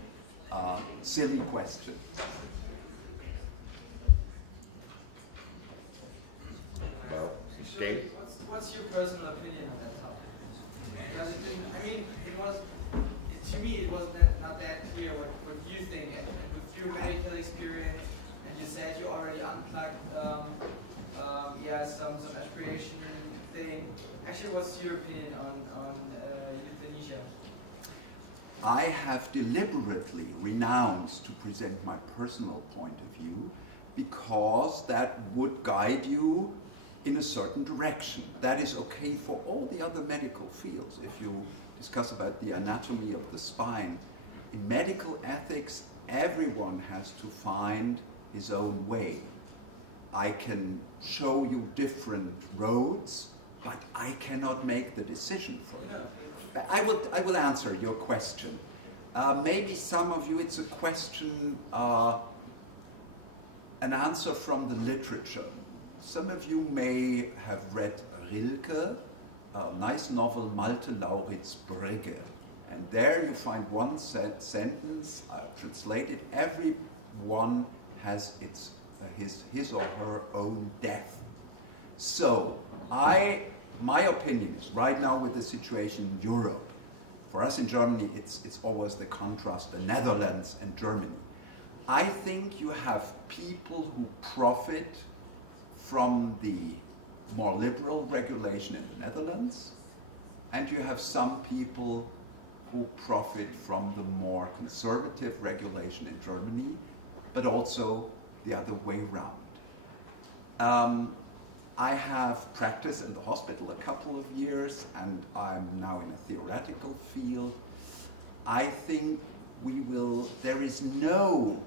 silly question. Well, okay. What's your personal opinion on that topic? Because to me, it was not that clear what you think, and with your medical experience, and you said you already unplugged, some aspiration thing. Actually, what's your opinion on euthanasia? I have deliberately renounced to present my personal point of view because that would guide you in a certain direction. That is okay for all the other medical fields. If you discuss about the anatomy of the spine, in medical ethics, everyone has to find his own way. I can show you different roads, but I cannot make the decision for you. I will answer your question. Maybe some of you, it's a question, an answer from the literature. Some of you may have read Rilke, a nice novel, Malte Lauritz Brigge. And there you find one sentence, translated, everyone has his or her own death. So, my opinion is, right now with the situation in Europe, for us in Germany, it's always the contrast, the Netherlands and Germany. I think you have people who profit from the more liberal regulation in the Netherlands, and you have some people who profit from the more conservative regulation in Germany, but also the other way around. I have practiced in the hospital a couple of years, and I'm now in a theoretical field. I think there is no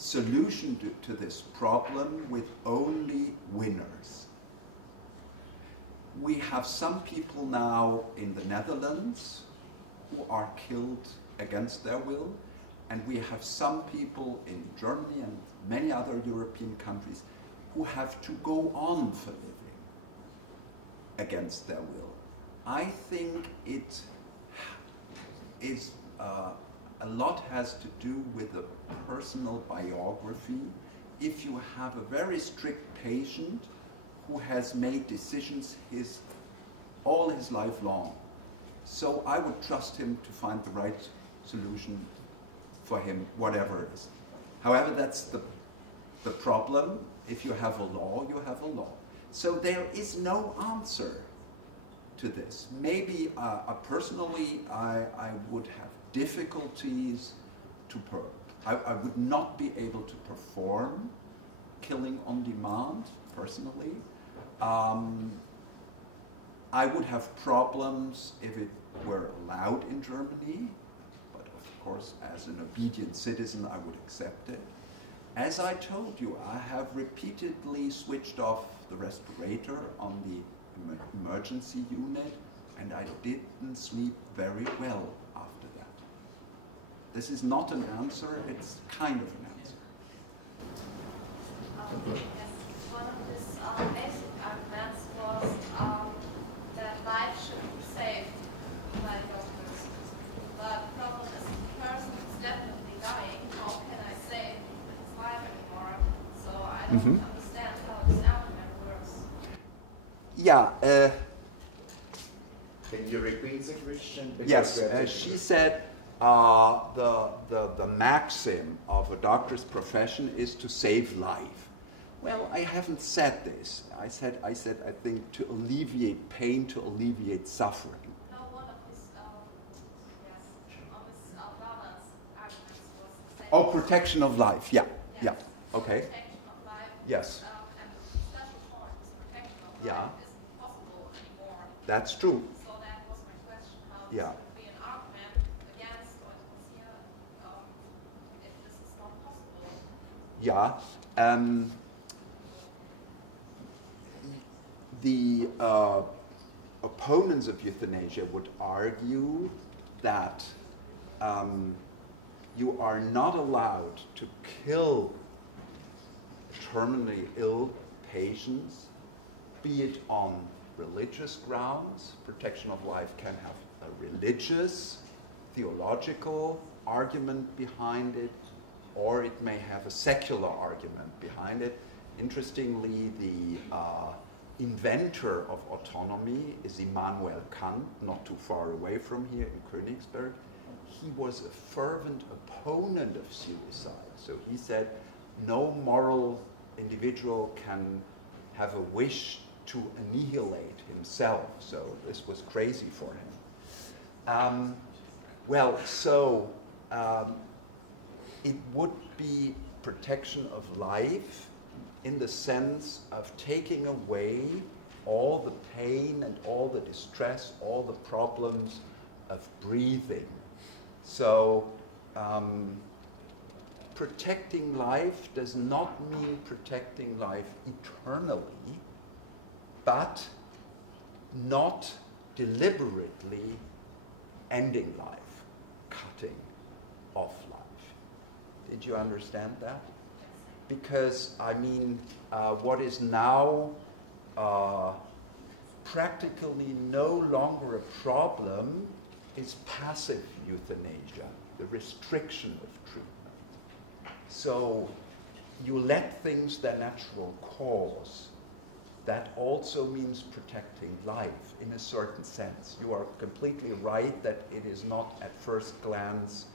solution to this problem with only winners. We have some people now in the Netherlands who are killed against their will, and we have some people in Germany and many other European countries who have to go on for living against their will. I think it is a lot has to do with a personal biography. If you have a very strict patient who has made decisions all his life long, so I would trust him to find the right solution for him, whatever it is. However, that's the problem. If you have a law, you have a law. So there is no answer to this. Maybe personally, I would have difficulties I would not be able to perform killing on demand, personally. I would have problems if it were allowed in Germany, but of course, as an obedient citizen, I would accept it. As I told you, I have repeatedly switched off the respirator on the emergency unit, and I didn't sleep very well after that. This is not an answer, it's kind of an answer. Yes, one of these basic arguments was that life should be saved by doctors. But the problem is the person is definitely dying. How can I save his life anymore? So I don't understand how this argument works. Yeah. Can you repeat the question? Yes, she said the maxim of a doctor's profession is to save life. Well, I haven't said this. I said I think to alleviate pain, to alleviate suffering. No, one of his balance arguments was the same. Oh, protection of life. Yeah, yeah. Okay. Protection of life. Yes. And the special point is protection of life isn't possible anymore. That's true. So that was my question. How this would be an argument against euthanasia if this is not possible? Yeah. The opponents of euthanasia would argue that you are not allowed to kill terminally ill patients, be it on religious grounds. Protection of life can have a religious, theological argument behind it, or it may have a secular argument behind it. Interestingly, the inventor of autonomy is Immanuel Kant, not too far away from here in Königsberg. He was a fervent opponent of suicide. So he said no moral individual can have a wish to annihilate himself. So this was crazy for him. It would be protection of life in the sense of taking away all the pain and all the distress, all the problems of breathing. So protecting life does not mean protecting life eternally, but not deliberately ending life, cutting off life. Did you understand that? Because, I mean, what is now practically no longer a problem is passive euthanasia, the restriction of treatment. So you let things their natural course. That also means protecting life in a certain sense. You are completely right that it is not at first glance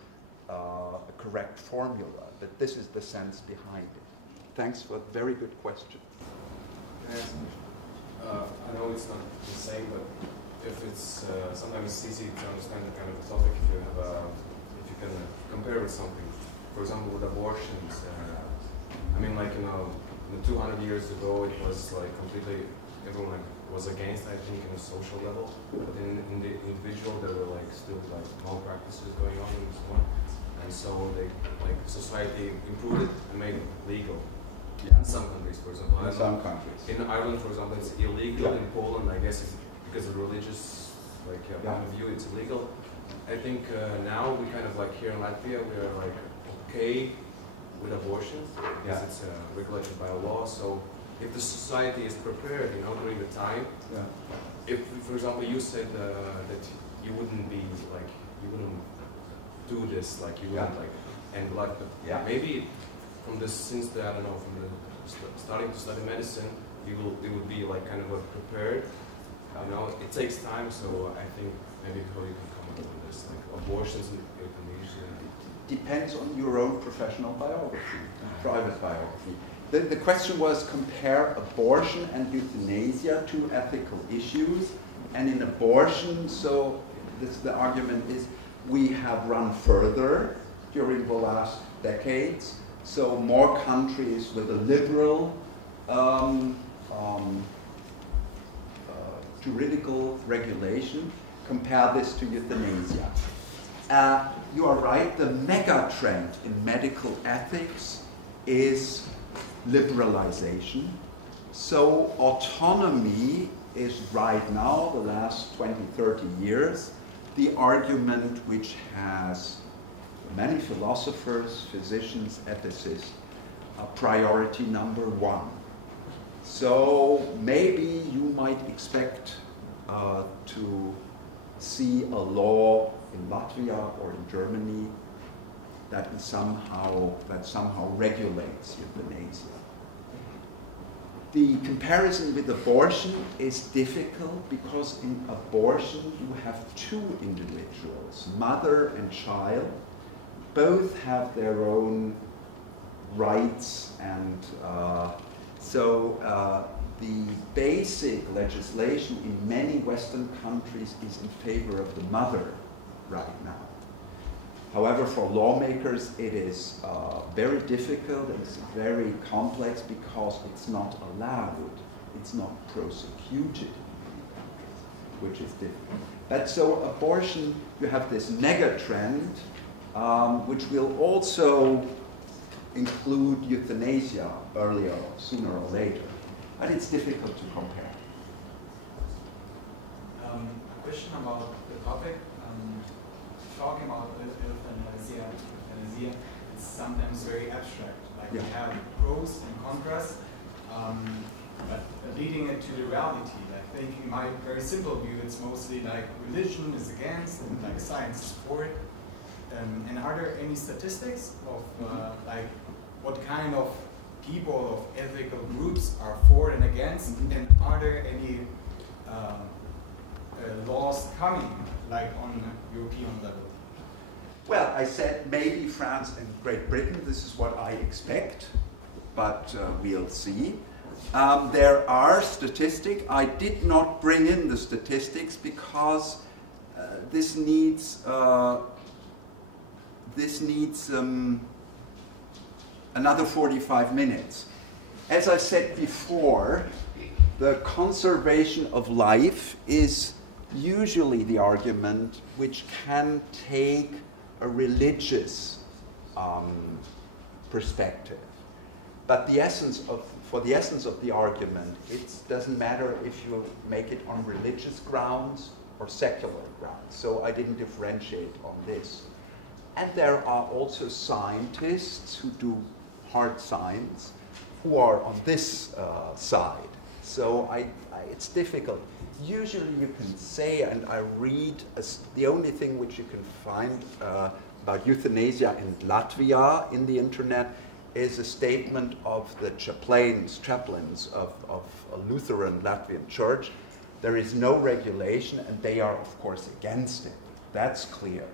a correct formula, but this is the sense behind it. Thanks for a very good question. I know it's not the same, but if it's sometimes it's easy to understand the kind of topic if you have if you can compare with something. For example, with abortions. I mean, like 200 years ago, it was like completely everyone was against. I think in a social level, but in the individual, there were like still like malpractices going on and so on. and so they, like, society improved it and made it legal. Yeah. In some countries, for example. In some countries. In Ireland, for example, it's illegal. In Poland, I guess it's because of religious, like, point of view, it's illegal. I think now we kind of, like, here in Latvia, we are, like, okay with abortion because it's regulated by law. So if the society is prepared, you know, during the time, if, for example, you said that you wouldn't be, like, you wouldn't do this, like, you wouldn't, like, end life, but maybe from this, since the, I don't know, from the starting to study medicine, you will be, like, kind of prepared. You know, it takes time, so I think maybe how you can come up with this, like, abortions and euthanasia. Depends on your own professional biography, private biography. The question was compare abortion and euthanasia, two ethical issues. And in abortion, so the argument is we have run further during the last decades. So more countries with a liberal juridical regulation compare this to euthanasia. You are right, the mega trend in medical ethics is liberalization. So autonomy is right now, the last 20, 30 years, the argument which has many philosophers, physicians, ethicists, priority number one. So maybe you might expect to see a law in Latvia or in Germany that somehow regulates euthanasia. The comparison with abortion is difficult because in abortion you have two individuals, mother and child. Both have their own rights, and the basic legislation in many Western countries is in favor of the mother right now. However, for lawmakers, it is very difficult, it's very complex because it's not allowed, it's not prosecuted, which is difficult. But so abortion, you have this mega trend, which will also include euthanasia earlier, sooner or later. But it's difficult to compare. A question about the topic. Talking about euthanasia, it's sometimes very abstract. Like we have pros and contras, but leading it to the reality. I think in my very simple view, it's mostly like religion is against and like science is for it. And are there any statistics of like what kind of people of ethical groups are for and against? And are there any laws coming, like on European level? Well, I said maybe France and Great Britain, this is what I expect, but we'll see. There are statistics. I did not bring in the statistics because this needs another 45 minutes. As I said before, the conservation of life is usually the argument which can take a religious perspective. But for the essence of the argument, it doesn't matter if you make it on religious grounds or secular grounds. So I didn't differentiate on this. And there are also scientists who do hard science who are on this side. So it's difficult. Usually you can say, and I read, the only thing which you can find about euthanasia in Latvia in the internet is a statement of the chaplains of a Lutheran Latvian church. There is no regulation, and they are, of course, against it. That's clear.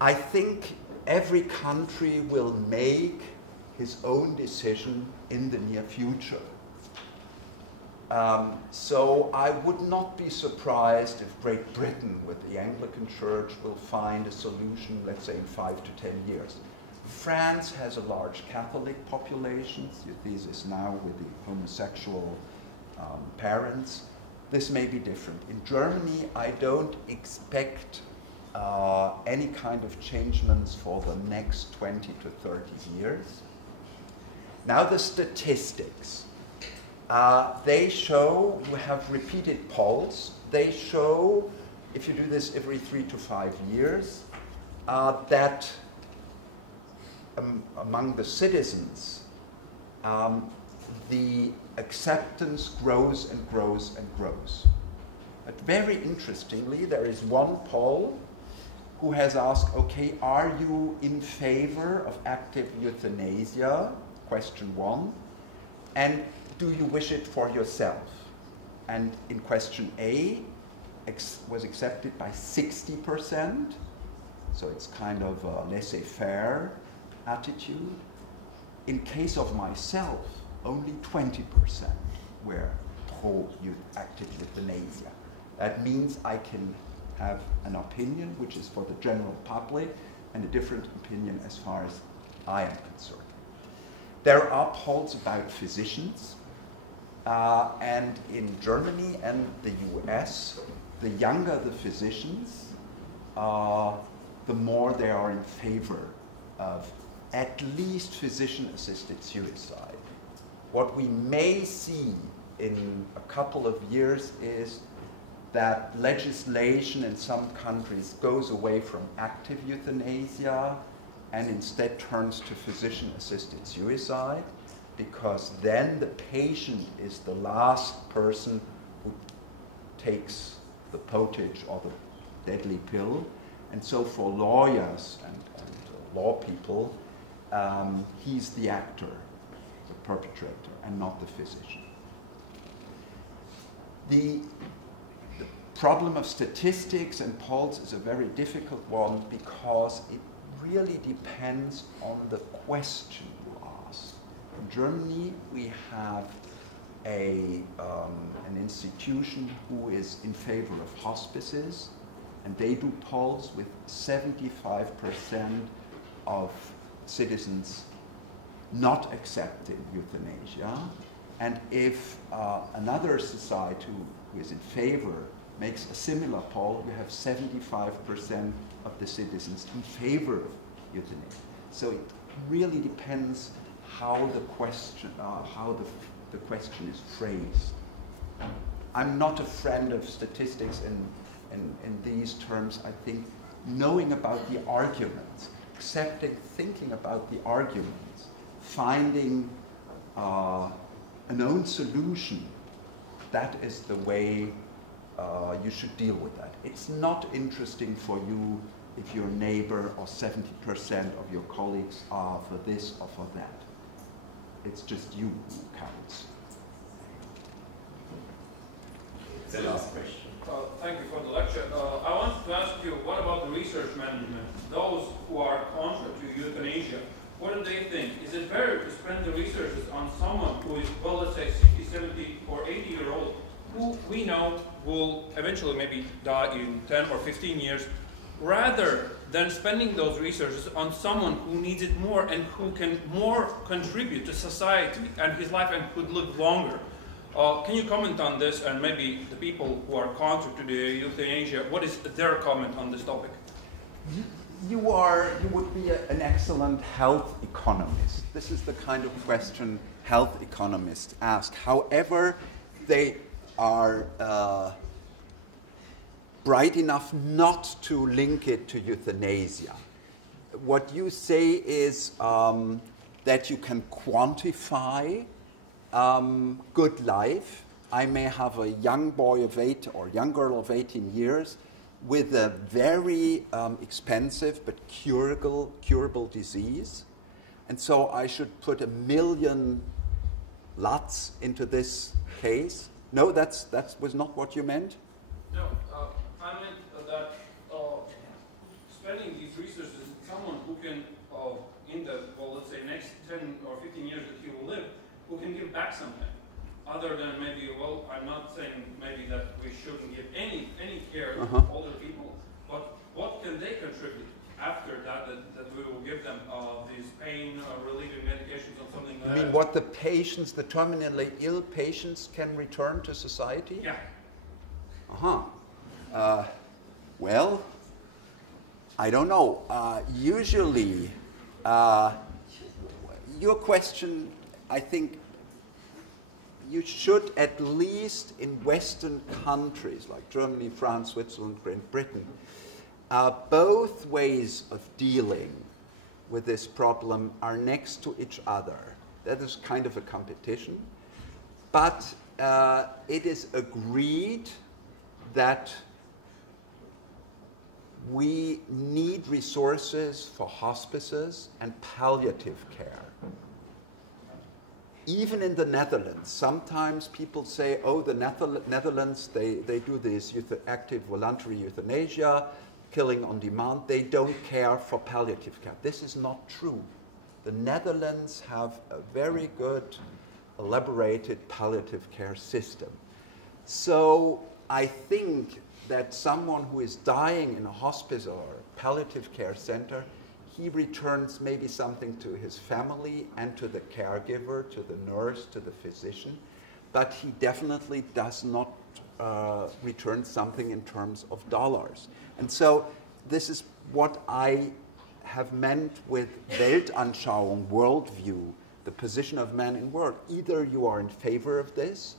I think every country will make his own decision in the near future. So I would not be surprised if Great Britain with the Anglican Church will find a solution, let's say in 5 to 10 years. France has a large Catholic population, this is now with the homosexual parents. This may be different. In Germany, I don't expect any kind of changements for the next 20 to 30 years. Now the statistics. They show, you have repeated polls, they show, if you do this every 3 to 5 years, that among the citizens, the acceptance grows and grows and grows. But very interestingly, there is one poll who has asked, okay, are you in favor of active euthanasia? Question 1. And do you wish it for yourself? And in question A, was accepted by 60%. So it's kind of a laissez-faire attitude. In case of myself, only 20% were pro-active euthanasia. That means I can have an opinion which is for the general public and a different opinion as far as I am concerned. There are polls about physicians, and in Germany and the US, the younger the physicians, the more they are in favor of at least physician-assisted suicide. What we may see in a couple of years is that legislation in some countries goes away from active euthanasia and instead turns to physician-assisted suicide, because then the patient is the last person who takes the pottage or the deadly pill. And so for lawyers and law people, he's the actor, the perpetrator, and not the physician. The problem of statistics and polls is a very difficult one because it really depends on the question you ask. In Germany, we have an institution who is in favor of hospices, and they do polls with 75% of citizens not accepting euthanasia. And if another society who is in favor makes a similar poll, we have 75% of the citizens in favor of euthanasia. So it really depends how the question, the question is phrased. I'm not a friend of statistics in these terms. I think knowing about the arguments, thinking about the arguments, finding an own solution, that is the way you should deal with that. It's not interesting for you if your neighbor or 70% of your colleagues are for this or for that. It's just you who counts. The last question. Thank you for the lecture. I wanted to ask you, what about the research management? Those who are contrary to euthanasia, what do they think? Is it better to spend the resources on someone who is, well, let's say 60, 70, or 80-year-old, who we know will eventually maybe die in 10 or 15 years, rather than spending those resources on someone who needs it more and who can more contribute to society and his life and could live longer? Can you comment on this, and maybe the people who are contrary to the euthanasia, what is their comment on this topic? You would be an excellent health economist. This is the kind of question health economists ask. However, they are bright enough not to link it to euthanasia. What you say is that you can quantify good life. I may have a young boy of 8 or young girl of 18 years with a very expensive but curable disease. And so I should put 1 million lots into this case. No, that was not what you meant? No, I meant that spending these resources, someone who can, in the, well, let's say next 10 or 15 years that he will live, who can give back something. Other than maybe, well, I'm not saying maybe that we shouldn't give any care to older people, but what can they contribute after that we will give them these pain relieving medications or something like that? You mean what the patients, the terminally ill patients can return to society? Yeah. Well, I don't know. Usually, your question, I think, you should, at least in Western countries like Germany, France, Switzerland, Great Britain, both ways of dealing with this problem are next to each other. That is kind of a competition. But it is agreed that we need resources for hospices and palliative care. Even in the Netherlands, sometimes people say, oh, the Netherlands, they do this active voluntary euthanasia, killing on demand. They don't care for palliative care. This is not true. The Netherlands have a very good, elaborated palliative care system. So I think that someone who is dying in a hospice or a palliative care center, he returns maybe something to his family and to the caregiver, to the nurse, to the physician, but he definitely does not return something in terms of dollars. And so this is what I have meant with Weltanschauung, worldview, the position of man in world. Either you are in favor of this,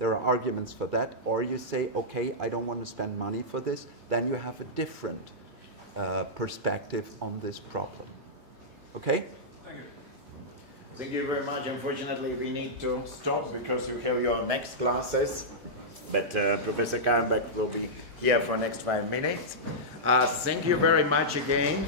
there are arguments for that, or you say, okay, I don't want to spend money for this, then you have a different perspective on this problem. Okay? Thank you. Thank you very much. Unfortunately, we need to stop because you have your next classes. But Professor Karenberg will be here for next 5 minutes. Thank you very much again.